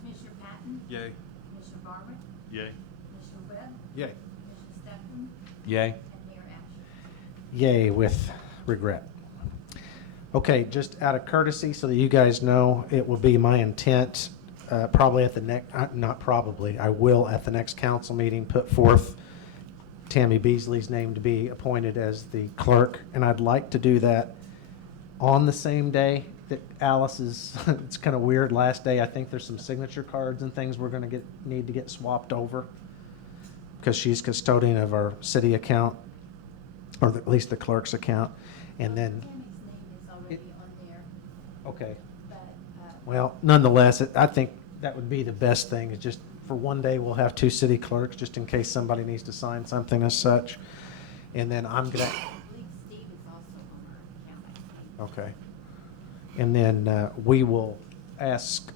Commissioner Patton? Yay. Commissioner Barwick? Yay. Commissioner Webb? Yay. Commissioner Stefani? Yay. And Mayor Asher? Yay, with regret. Okay, just out of courtesy, so that you guys know, it will be my intent, probably at the next, not probably, I will at the next council meeting put forth Tammy Beasley's name to be appointed as the clerk, and I'd like to do that on the same day that Alice's, it's kind of weird, last day. I think there's some signature cards and things we're going to need to get swapped over because she's custodian of our city account, or at least the clerk's account, and then. Tammy's name is already on there, Okay. but, Well, nonetheless, I think that would be the best thing, is just for one day, we'll have 2 city clerks, just in case somebody needs to sign something as such. And then I'm gonna, I believe Steve is also on our account, I think. okay. And then we will ask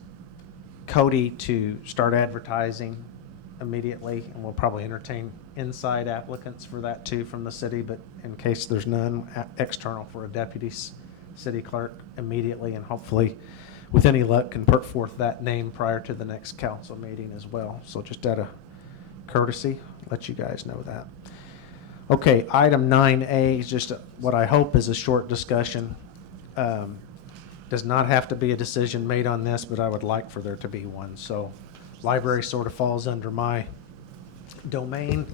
Cody to start advertising immediately, and we'll probably entertain inside applicants for that too from the city, but in case there's none, external for a deputy city clerk immediately, and hopefully, with any luck, can put forth that name prior to the next council meeting as well. So just out of courtesy, let you guys know that. Okay, item 9A is just what I hope is a short discussion. Does not have to be a decision made on this, but I would like for there to be one. So library sort of falls under my domain,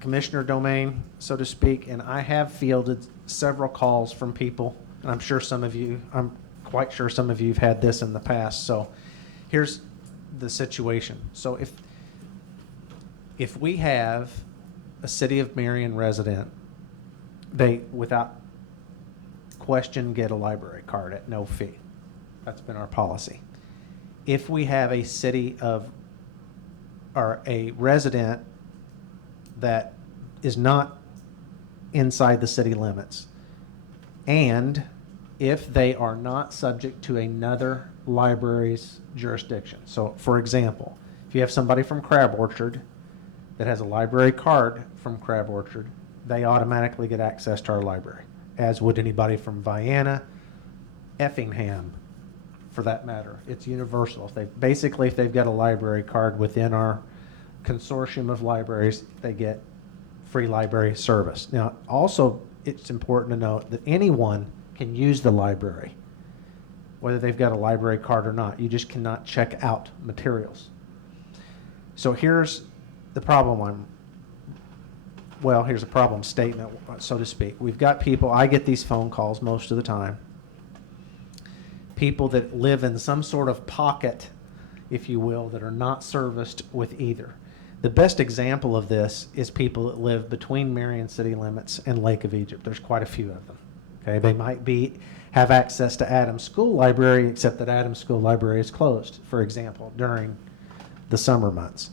commissioner domain, so to speak, and I have fielded several calls from people, and I'm quite sure some of you have had this in the past. So here's the situation. So if we have a City of Marion resident, they, without question, get a library card at no fee. That's been our policy. If we have a a resident that is not inside the city limits, and if they are not subject to another library's jurisdiction. So, for example, if you have somebody from Crab Orchard that has a library card from Crab Orchard, they automatically get access to our library, as would anybody from Vienna, Effingham, for that matter. It's universal. If they've got a library card within our consortium of libraries, they get free library service. Now, also, it's important to note that anyone can use the library, whether they've got a library card or not. You just cannot check out materials. So here's the problem here's a problem statement, so to speak. We've got people, I get these phone calls most of the time. people that live in some sort of pocket, if you will, that are not serviced with either. The best example of this is people that live between Marion city limits and Lake of Egypt. There's quite a few of them. Okay, they might have access to Adams School Library, except that Adams School Library is closed, for example, during the summer months.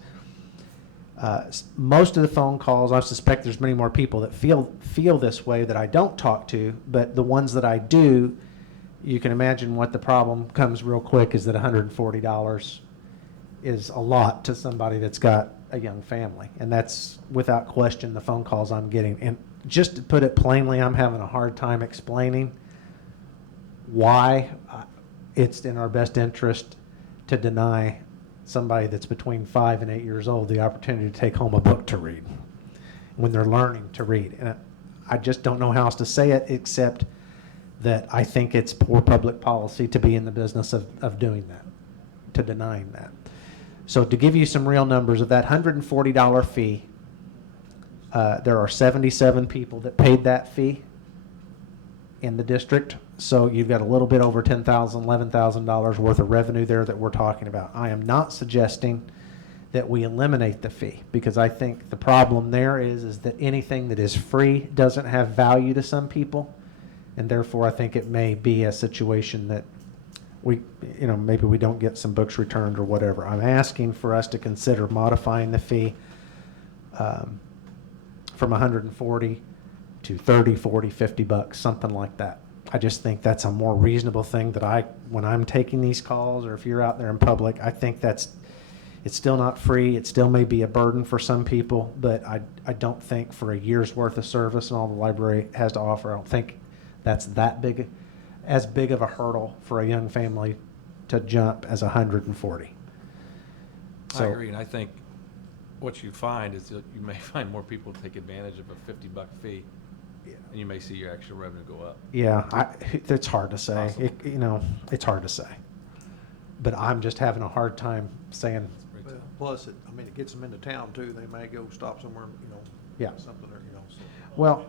Most of the phone calls, I suspect there's many more people that feel this way that I don't talk to, but the ones that I do, you can imagine what the problem comes real quick is that $140 is a lot to somebody that's got a young family. And that's without question the phone calls I'm getting. And just to put it plainly, I'm having a hard time explaining why it's in our best interest to deny somebody that's between 5 and 8 years old the opportunity to take home a book to read when they're learning to read. And I just don't know how else to say it except that I think it's poor public policy to be in the business of doing that, to denying that. So to give you some real numbers, of that $140 fee, there are 77 people that paid that fee in the district. So you've got a little bit over $10,000, $11,000 worth of revenue there that we're talking about. I am not suggesting that we eliminate the fee, because I think the problem there is that anything that is free doesn't have value to some people, and therefore I think it may be a situation that maybe we don't get some books returned or whatever. I'm asking for us to consider modifying the fee from $140 to $30, $40, $50, something like that. I just think that's a more reasonable thing that when I'm taking these calls, or if you're out there in public, I think it's still not free. It still may be a burden for some people, but I don't think for a year's worth of service and all the library has to offer, I don't think that's as big of a hurdle for a young family to jump as 140. I agree, and I think what you find is that you may find more people take advantage of a $50 fee, and you may see your actual revenue go up. Yeah, it's hard to say. It's hard to say. But I'm just having a hard time saying. Well, plus, it gets them into town too. They may go stop somewhere, Yeah. something or, so. Well,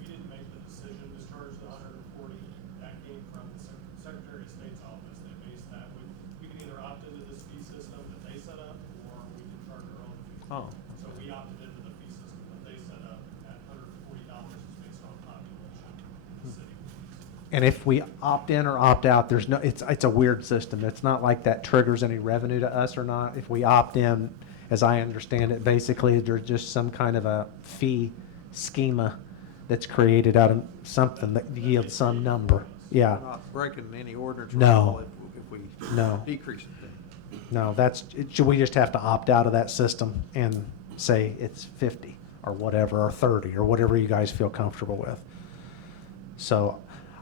We didn't make the decision to charge the 140. That came from the Secretary of State's office. They based that. We can either opt into this fee system that they set up, or we can charge our own fee. Oh. So we opted into the fee system that they set up at $140 is based on population in the city. and if we opt in or opt out, it's a weird system. It's not like that triggers any revenue to us or not. If we opt in, as I understand it, basically there's just some kind of a fee schema that's created out of something that yields some number. Yeah. We're not breaking any ordinance. No. If we No. decrease it. No, we just have to opt out of that system and say it's 50 or whatever, or 30 or whatever you guys feel comfortable with. So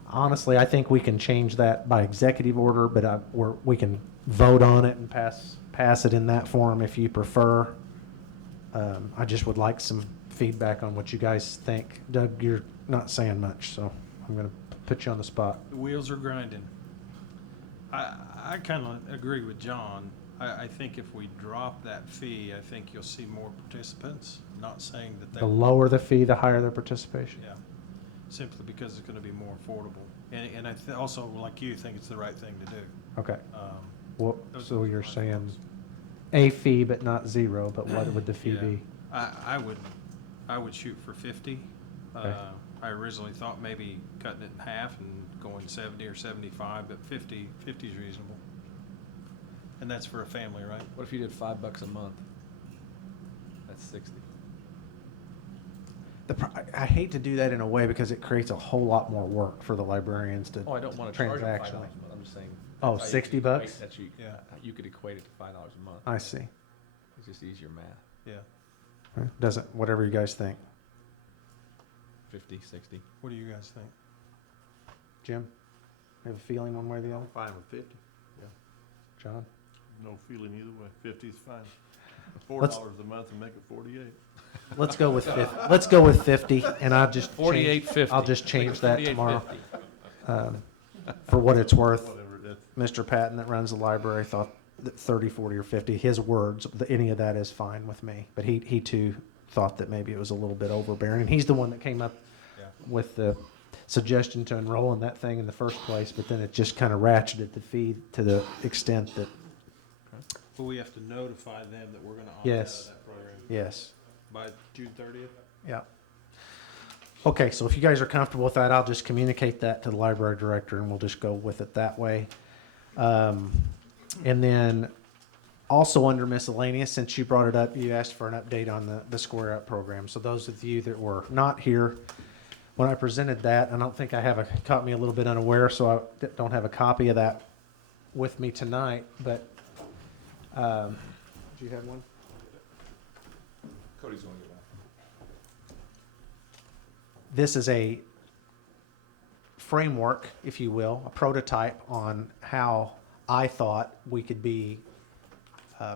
honestly, I think we can change that by executive order, but we can vote on it and pass it in that form if you prefer. I just would like some feedback on what you guys think. Doug, you're not saying much, so I'm going to put you on the spot. The wheels are grinding. I kind of agree with John. I think if we drop that fee, I think you'll see more participants. Not saying that they. The lower the fee, the higher the participation. Yeah, simply because it's going to be more affordable. And I also, like you, think it's the right thing to do. Okay. Those So are you're my saying thoughts. a fee but not zero, but what would the fee Yeah. be? I would shoot for 50. Okay. I originally thought maybe cutting it in half and going 70 or 75, but 50 is reasonable. And that's for a family, right? What if you did $5 a month? That's 60. I hate to do that in a way because it creates a whole lot more work for the librarians to Oh, I don't want to charge them $5 a transactionally. month. I'm just saying. Oh, that's how you could $60? equate- That's Yeah. you could equate it to $5 a month. I see. It's just easier math. Yeah. Doesn't, whatever you guys think. 50, 60. What do you guys think? Jim, have a feeling one way or the other? Fine with 50. John? No feeling either way. 50 is fine. Let's- $4 a month and make it 48. Let's go with 50. Let's go with 50, and I'll just $48.50. I'll just change that tomorrow. $48.50. For what it's worth, Whatever, that's, Mr. Patton that runs the library thought that 30, 40, or 50, his words, any of that is fine with me. But he too thought that maybe it was a little bit overbearing. And he's the one that came up Yeah. with the suggestion to enroll in that thing in the first place, but then it just kind of ratcheted the fee to the extent that, But we have to notify them that we're gonna opt out of yes, that program yes, by June 30th? yeah. Okay, so if you guys are comfortable with that, I'll just communicate that to the library director and we'll just go with it that way. And then also under miscellaneous, since you brought it up, you asked for an update on the Square Up program. So those of you that were not here when I presented that, I don't think I have caught me a little bit unaware, so I don't have a copy of that with me tonight, but, do you have one? Cody's going to get that. This is a framework, if you will, a prototype on how I thought we could be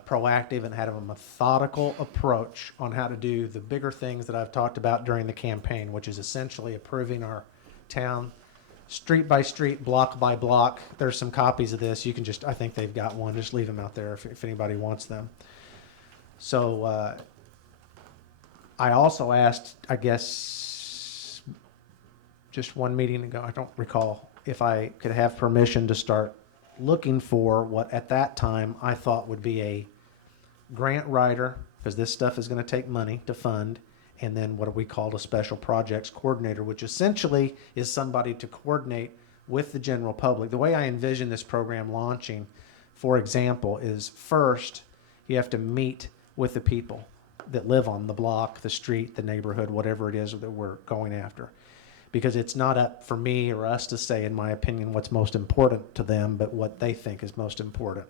proactive and have a methodical approach on how to do the bigger things that I've talked about during the campaign, which is essentially approving our town street by street, block by block. There's some copies of this. You can just, I think they've got one. Just leave them out there if anybody wants them. So I also asked, I guess, just one meeting ago, I don't recall, if I could have permission to start looking for what at that time I thought would be a grant writer, because this stuff is going to take money to fund, and then what we call a special projects coordinator, which essentially is somebody to coordinate with the general public. The way I envision this program launching, for example, is first you have to meet with the people that live on the block, the street, the neighborhood, whatever it is that we're going after. Because it's not up for me or us to say, in my opinion, what's most important to them, but what they think is most important.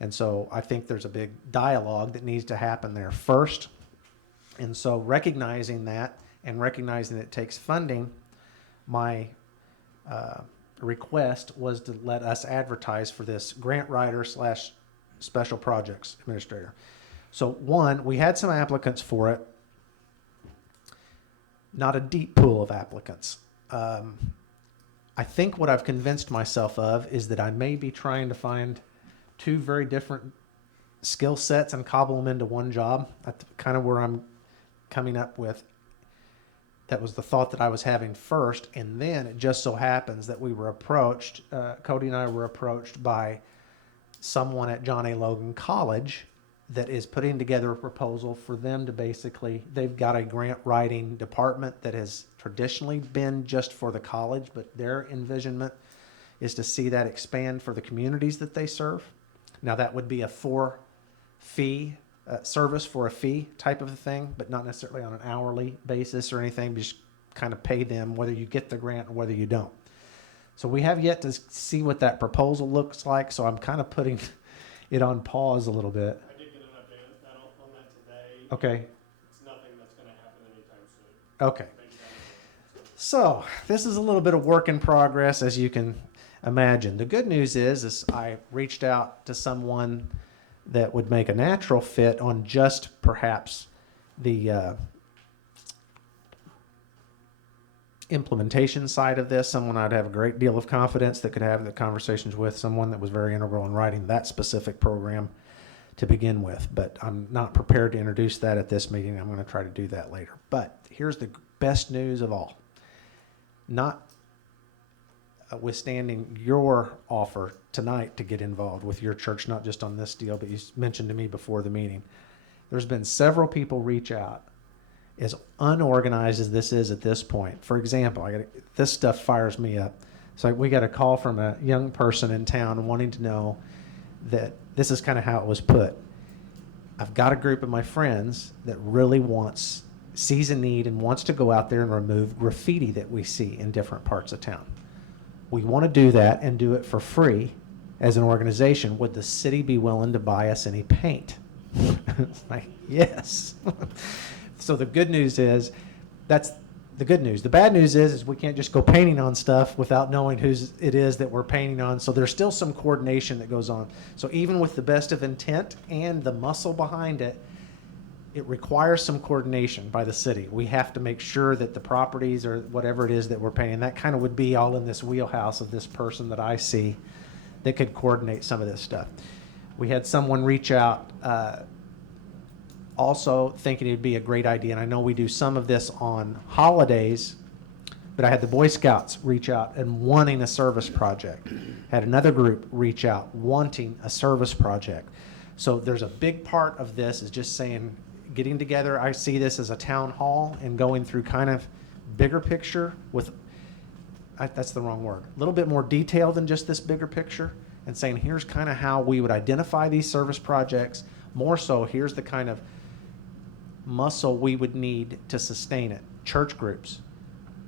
And so I think there's a big dialogue that needs to happen there first. And so recognizing that and recognizing that it takes funding, my request was to let us advertise for this grant writer / special projects administrator. So one, we had some applicants for it. Not a deep pool of applicants. I think what I've convinced myself of is that I may be trying to find two very different skill sets and cobble them into one job. That's kind of where I'm coming up with. That was the thought that I was having first. And then it just so happens that we were approached, Cody and I were approached by someone at John A. Logan College that is putting together a proposal for them to basically, they've got a grant writing department that has traditionally been just for the college, but their envisionment is to see that expand for the communities that they serve. Now that would be a fee service for a fee type of a thing, but not necessarily on an hourly basis or anything, but just kind of pay them whether you get the grant or whether you don't. So we have yet to see what that proposal looks like, so I'm kind of putting it on pause a little bit. Okay. It's nothing that's gonna happen anytime soon. Okay. So this is a little bit of work in progress, as you can imagine. The good news is I reached out to someone that would make a natural fit on just perhaps the implementation side of this, someone I'd have a great deal of confidence that could have the conversations with, someone that was very integral in writing that specific program to begin with. But I'm not prepared to introduce that at this meeting. I'm going to try to do that later. But here's the best news of all. Not withstanding your offer tonight to get involved with your church, not just on this deal, but you mentioned to me before the meeting, there's been several people reach out, as unorganized as this is at this point. For example, this stuff fires me up. So we got a call from a young person in town wanting to know that this is kind of how it was put. I've got a group of my friends that really sees a need and wants to go out there and remove graffiti that we see in different parts of town. We want to do that and do it for free as an organization. Would the city be willing to buy us any paint? It's like, yes. So the good news is, that's the good news. The bad news is we can't just go painting on stuff without knowing who it is that we're painting on. So there's still some coordination that goes on. So even with the best of intent and the muscle behind it, it requires some coordination by the city. We have to make sure that the properties or whatever it is that we're painting, that kind of would be all in this wheelhouse of this person that I see that could coordinate some of this stuff. We had someone reach out also thinking it'd be a great idea, and I know we do some of this on holidays But I had the Boy Scouts reach out and wanting a service project. Had another group reach out wanting a service project. So there's a big part of this is just saying, getting together. I see this as a town hall and going through kind of bigger picture with, that's the wrong word, a little bit more detail than just this bigger picture, and saying here's kind of how we would identify these service projects. More so, here's the kind of muscle we would need to sustain it. Church groups,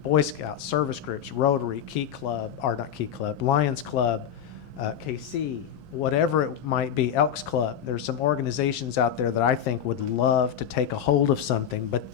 Boy Scouts, service groups, Rotary, Key Club, or not Key Club, Lions Club, KC, whatever it might be, Elks Club. There's some organizations out there that I think would love to take a hold of something, but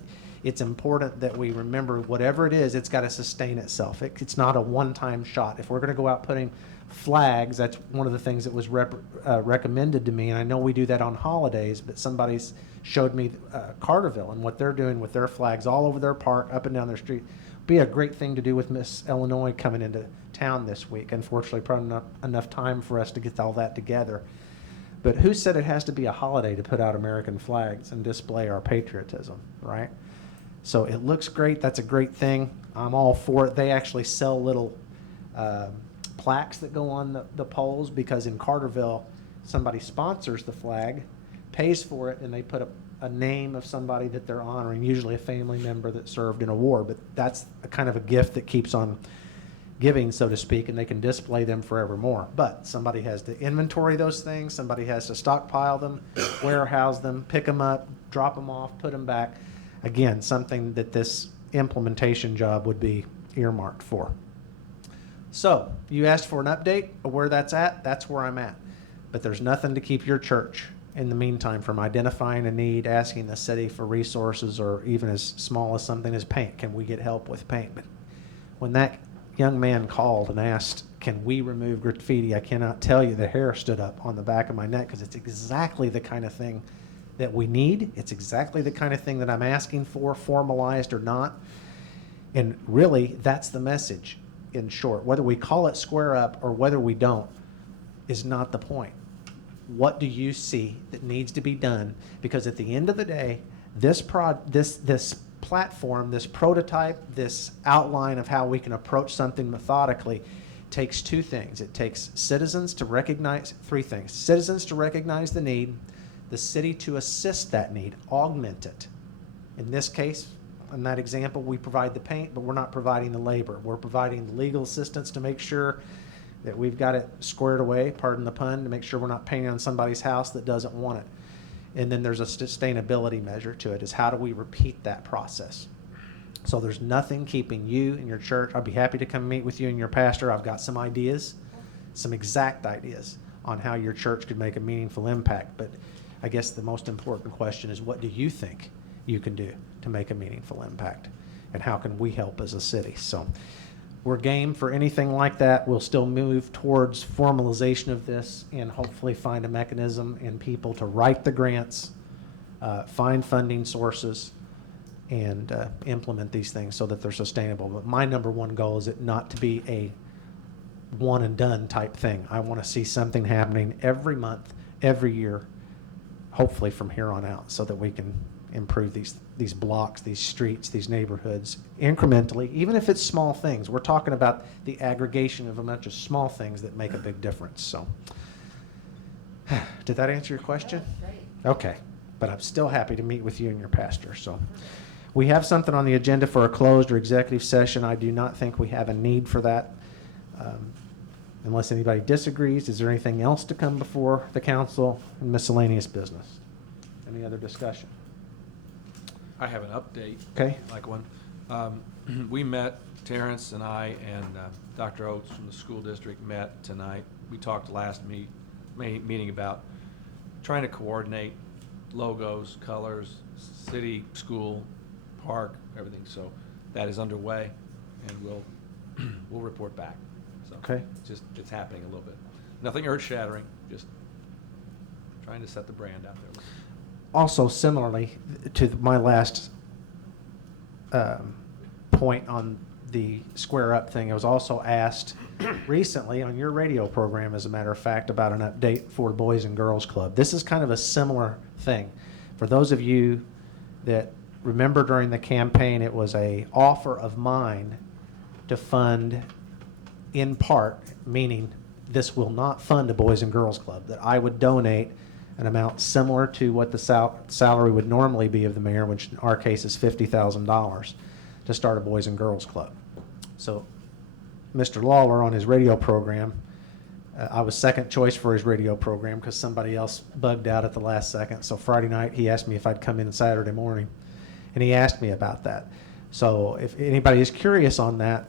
it's important that we remember whatever it is, it's got to sustain itself. It's not a one-time shot. If we're going to go out putting flags, that's one of the things that was recommended to me, and I know we do that on holidays, but somebody's showed me Carterville and what they're doing with their flags all over their park, up and down their street. Be a great thing to do with Miss Illinois coming into town this week. Unfortunately, probably not enough time for us to get all that together. But who said it has to be a holiday to put out American flags and display our patriotism, right? So it looks great. That's a great thing. I'm all for it. They actually sell little plaques that go on the poles, because in Carterville, somebody sponsors the flag, pays for it, and they put a name of somebody that they're honoring, usually a family member that served in a war. But that's a kind of a gift that keeps on giving, so to speak, and they can display them forevermore. But somebody has to inventory those things. Somebody has to stockpile them, warehouse them, pick them up, drop them off, put them back. Again, something that this implementation job would be earmarked for. So you asked for an update of where that's at. That's where I'm at. But there's nothing to keep your church in the meantime from identifying a need, asking the city for resources, or even as small as something as paint. Can we get help with paint? But when that young man called and asked, can we remove graffiti, I cannot tell you, the hair stood up on the back of my neck, because it's exactly the kind of thing that we need. It's exactly the kind of thing that I'm asking for, formalized or not. And really, that's the message in short. Whether we call it Square Up or whether we don't is not the point. What do you see that needs to be done? Because at the end of the day, this platform, this prototype, this outline of how we can approach something methodically takes two things. It takes citizens to recognize three things. Citizens to recognize the need, the city to assist that need, augment it. In this case, in that example, we provide the paint, but we're not providing the labor. We're providing the legal assistance to make sure that we've got it squared away, pardon the pun, to make sure we're not painting on somebody's house that doesn't want it. And then there's a sustainability measure to it, is how do we repeat that process? So there's nothing keeping you and your church. I'd be happy to come meet with you and your pastor. I've got some ideas, some exact ideas on how your church could make a meaningful impact. But I guess the most important question is, what do you think you can do to make a meaningful impact? And how can we help as a city? So we're game for anything like that. We'll still move towards formalization of this and hopefully find a mechanism and people to write the grants, find funding sources, and implement these things so that they're sustainable. But my number one goal is it not to be a one and done type thing. I want to see something happening every month, every year, hopefully from here on out, so that we can improve these blocks, these streets, these neighborhoods incrementally, even if it's small things. We're talking about the aggregation of a bunch of small things that make a big difference. So did that answer your question? Okay, but I'm still happy to meet with you and your pastor. So we have something on the agenda for a closed or executive session. I do not think we have a need for that. Unless anybody disagrees, is there anything else to come before the council and miscellaneous business? Any other discussion? I have an update. Okay. Like one. We met, Terrence and I and Dr. Oates from the school district met tonight. We talked last meeting about trying to coordinate logos, colors, city, school, park, everything. So that is underway, and we'll report back. So Okay. it's happening a little bit. Nothing earth-shattering, just trying to set the brand out there. Also, similarly to my last point on the Square Up thing, I was also asked recently on your radio program, as a matter of fact, about an update for Boys and Girls Club. This is kind of a similar thing. For those of you that remember during the campaign, it was a offer of mine to fund in part, meaning this will not fund a Boys and Girls Club, that I would donate an amount similar to what the salary would normally be of the mayor, which in our case is $50,000, to start a Boys and Girls Club. So Mr. Lawler on his radio program, I was second choice for his radio program because somebody else bugged out at the last second. So Friday night, he asked me if I'd come in Saturday morning, and he asked me about that. So if anybody is curious on that,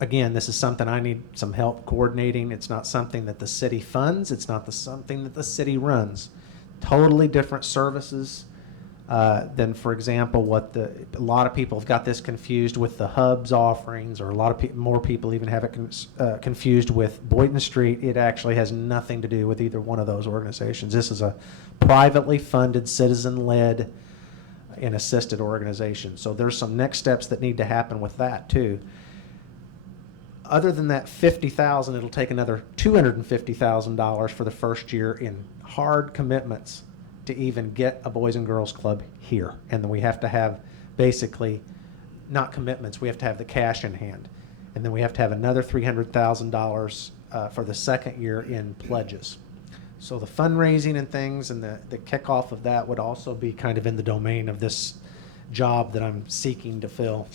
again, this is something I need some help coordinating. It's not something that the city funds. It's not something that the city runs. Totally different services than, for example, what a lot of people have got this confused with the Hub's offerings, or a lot of more people even have it confused with Boynton Street. It actually has nothing to do with either one of those organizations. This is a privately funded, citizen-led, and assisted organization. So there's some next steps that need to happen with that too. Other than that $50,000, it'll take another $250,000 for the first year in hard commitments to even get a Boys and Girls Club here. And then we have to have basically, not commitments, we have to have the cash in hand. And then we have to have another $300,000 for the second year in pledges. So the fundraising and things and the kickoff of that would also be kind of in the domain of this job that I'm seeking to fill.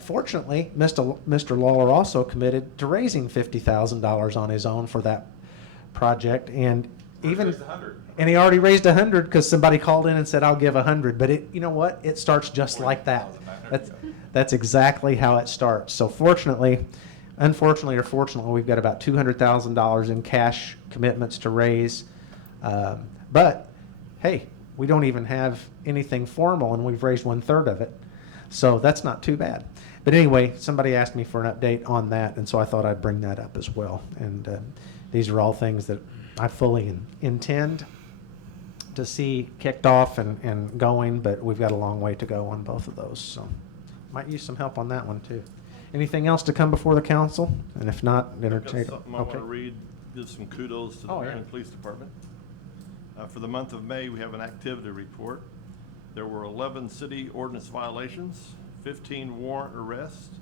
Fortunately, Mr. Lawler also committed to raising $50,000 on his own for that project, and even and he already raised 100 because somebody called in and said, "I'll give 100." But you know what? It starts just like that. That's exactly how it starts. So unfortunately or fortunately, we've got about $200,000 in cash commitments to raise. But hey, we don't even have anything formal, and we've raised 1/3 of it. So that's not too bad. But anyway, somebody asked me for an update on that, and so I thought I'd bring that up as well. And these are all things that I fully intend to see kicked off and going, but we've got a long way to go on both of those. So might use some help on that one too. Anything else to come before the council? And if not, entertain. I've got something I want to read, give some kudos to the Marion Police Department. For the month of May, we have an activity report. There were 11 city ordinance violations, 15 warrant arrests,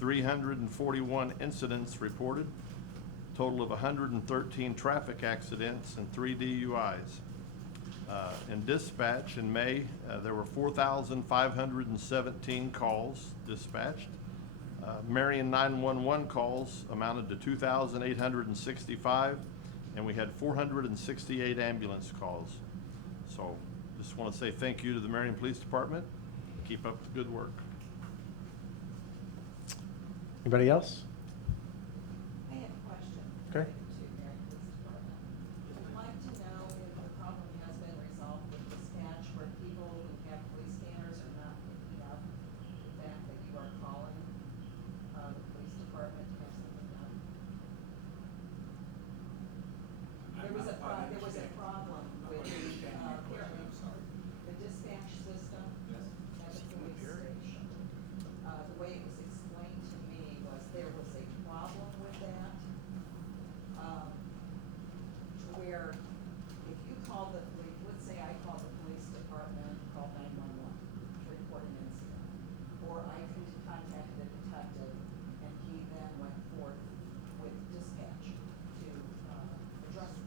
341 incidents reported, total of 113 traffic accidents and 3 DUIs. In dispatch in May, there were 4,517 calls dispatched. Marion 911 calls amounted to 2,865, and we had 468 ambulance calls. So just want to say thank you to the Marion Police Department. Keep up the good work. Anybody else? I have a question. Okay. To Marion Police Department. I'd like to know if the problem has been resolved with dispatch, where people who have police scanners are not picking up the fact that you are calling the police department to have something done. There was a problem with the apparently the dispatch system at the police station. The way it was explained to me was there was a problem with that. To where if you call the police, let's say I call the police department, call 911 to report an incident, or I contacted a detective and he then went forth with dispatch to address it.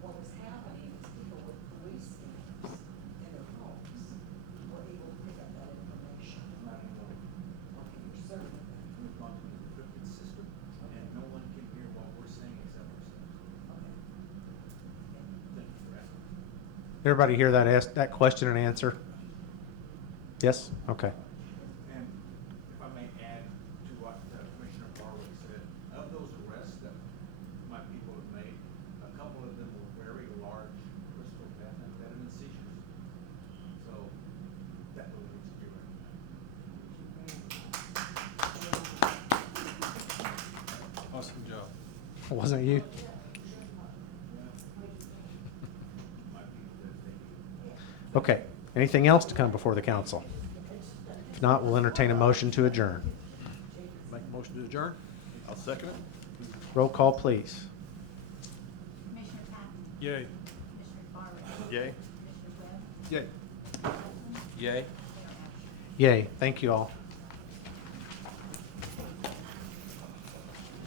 What was happening is people with police scanners in their homes were able to pick up that information. Okay, you're certain of that. We've gone to an encrypted system, and no one can hear what we're saying except ourselves. Okay. Thank you for asking. Everybody hear that question and answer? Yes? Okay. And if I may add to what Commissioner Barwick said, of those arrests that my people have made, a couple of them were very large crystal methamphetamine seizures. So that really needs to be recognized. Awesome job. Wasn't you? Okay. Anything else to come before the council? If not, we'll entertain a motion to adjourn. Make a motion to adjourn? I'll second it. Roll call, please. Commissioner Patton? Yay. Commissioner Barwick? Yay. Commissioner Webb? Yay. Yay. Yay. Thank you all.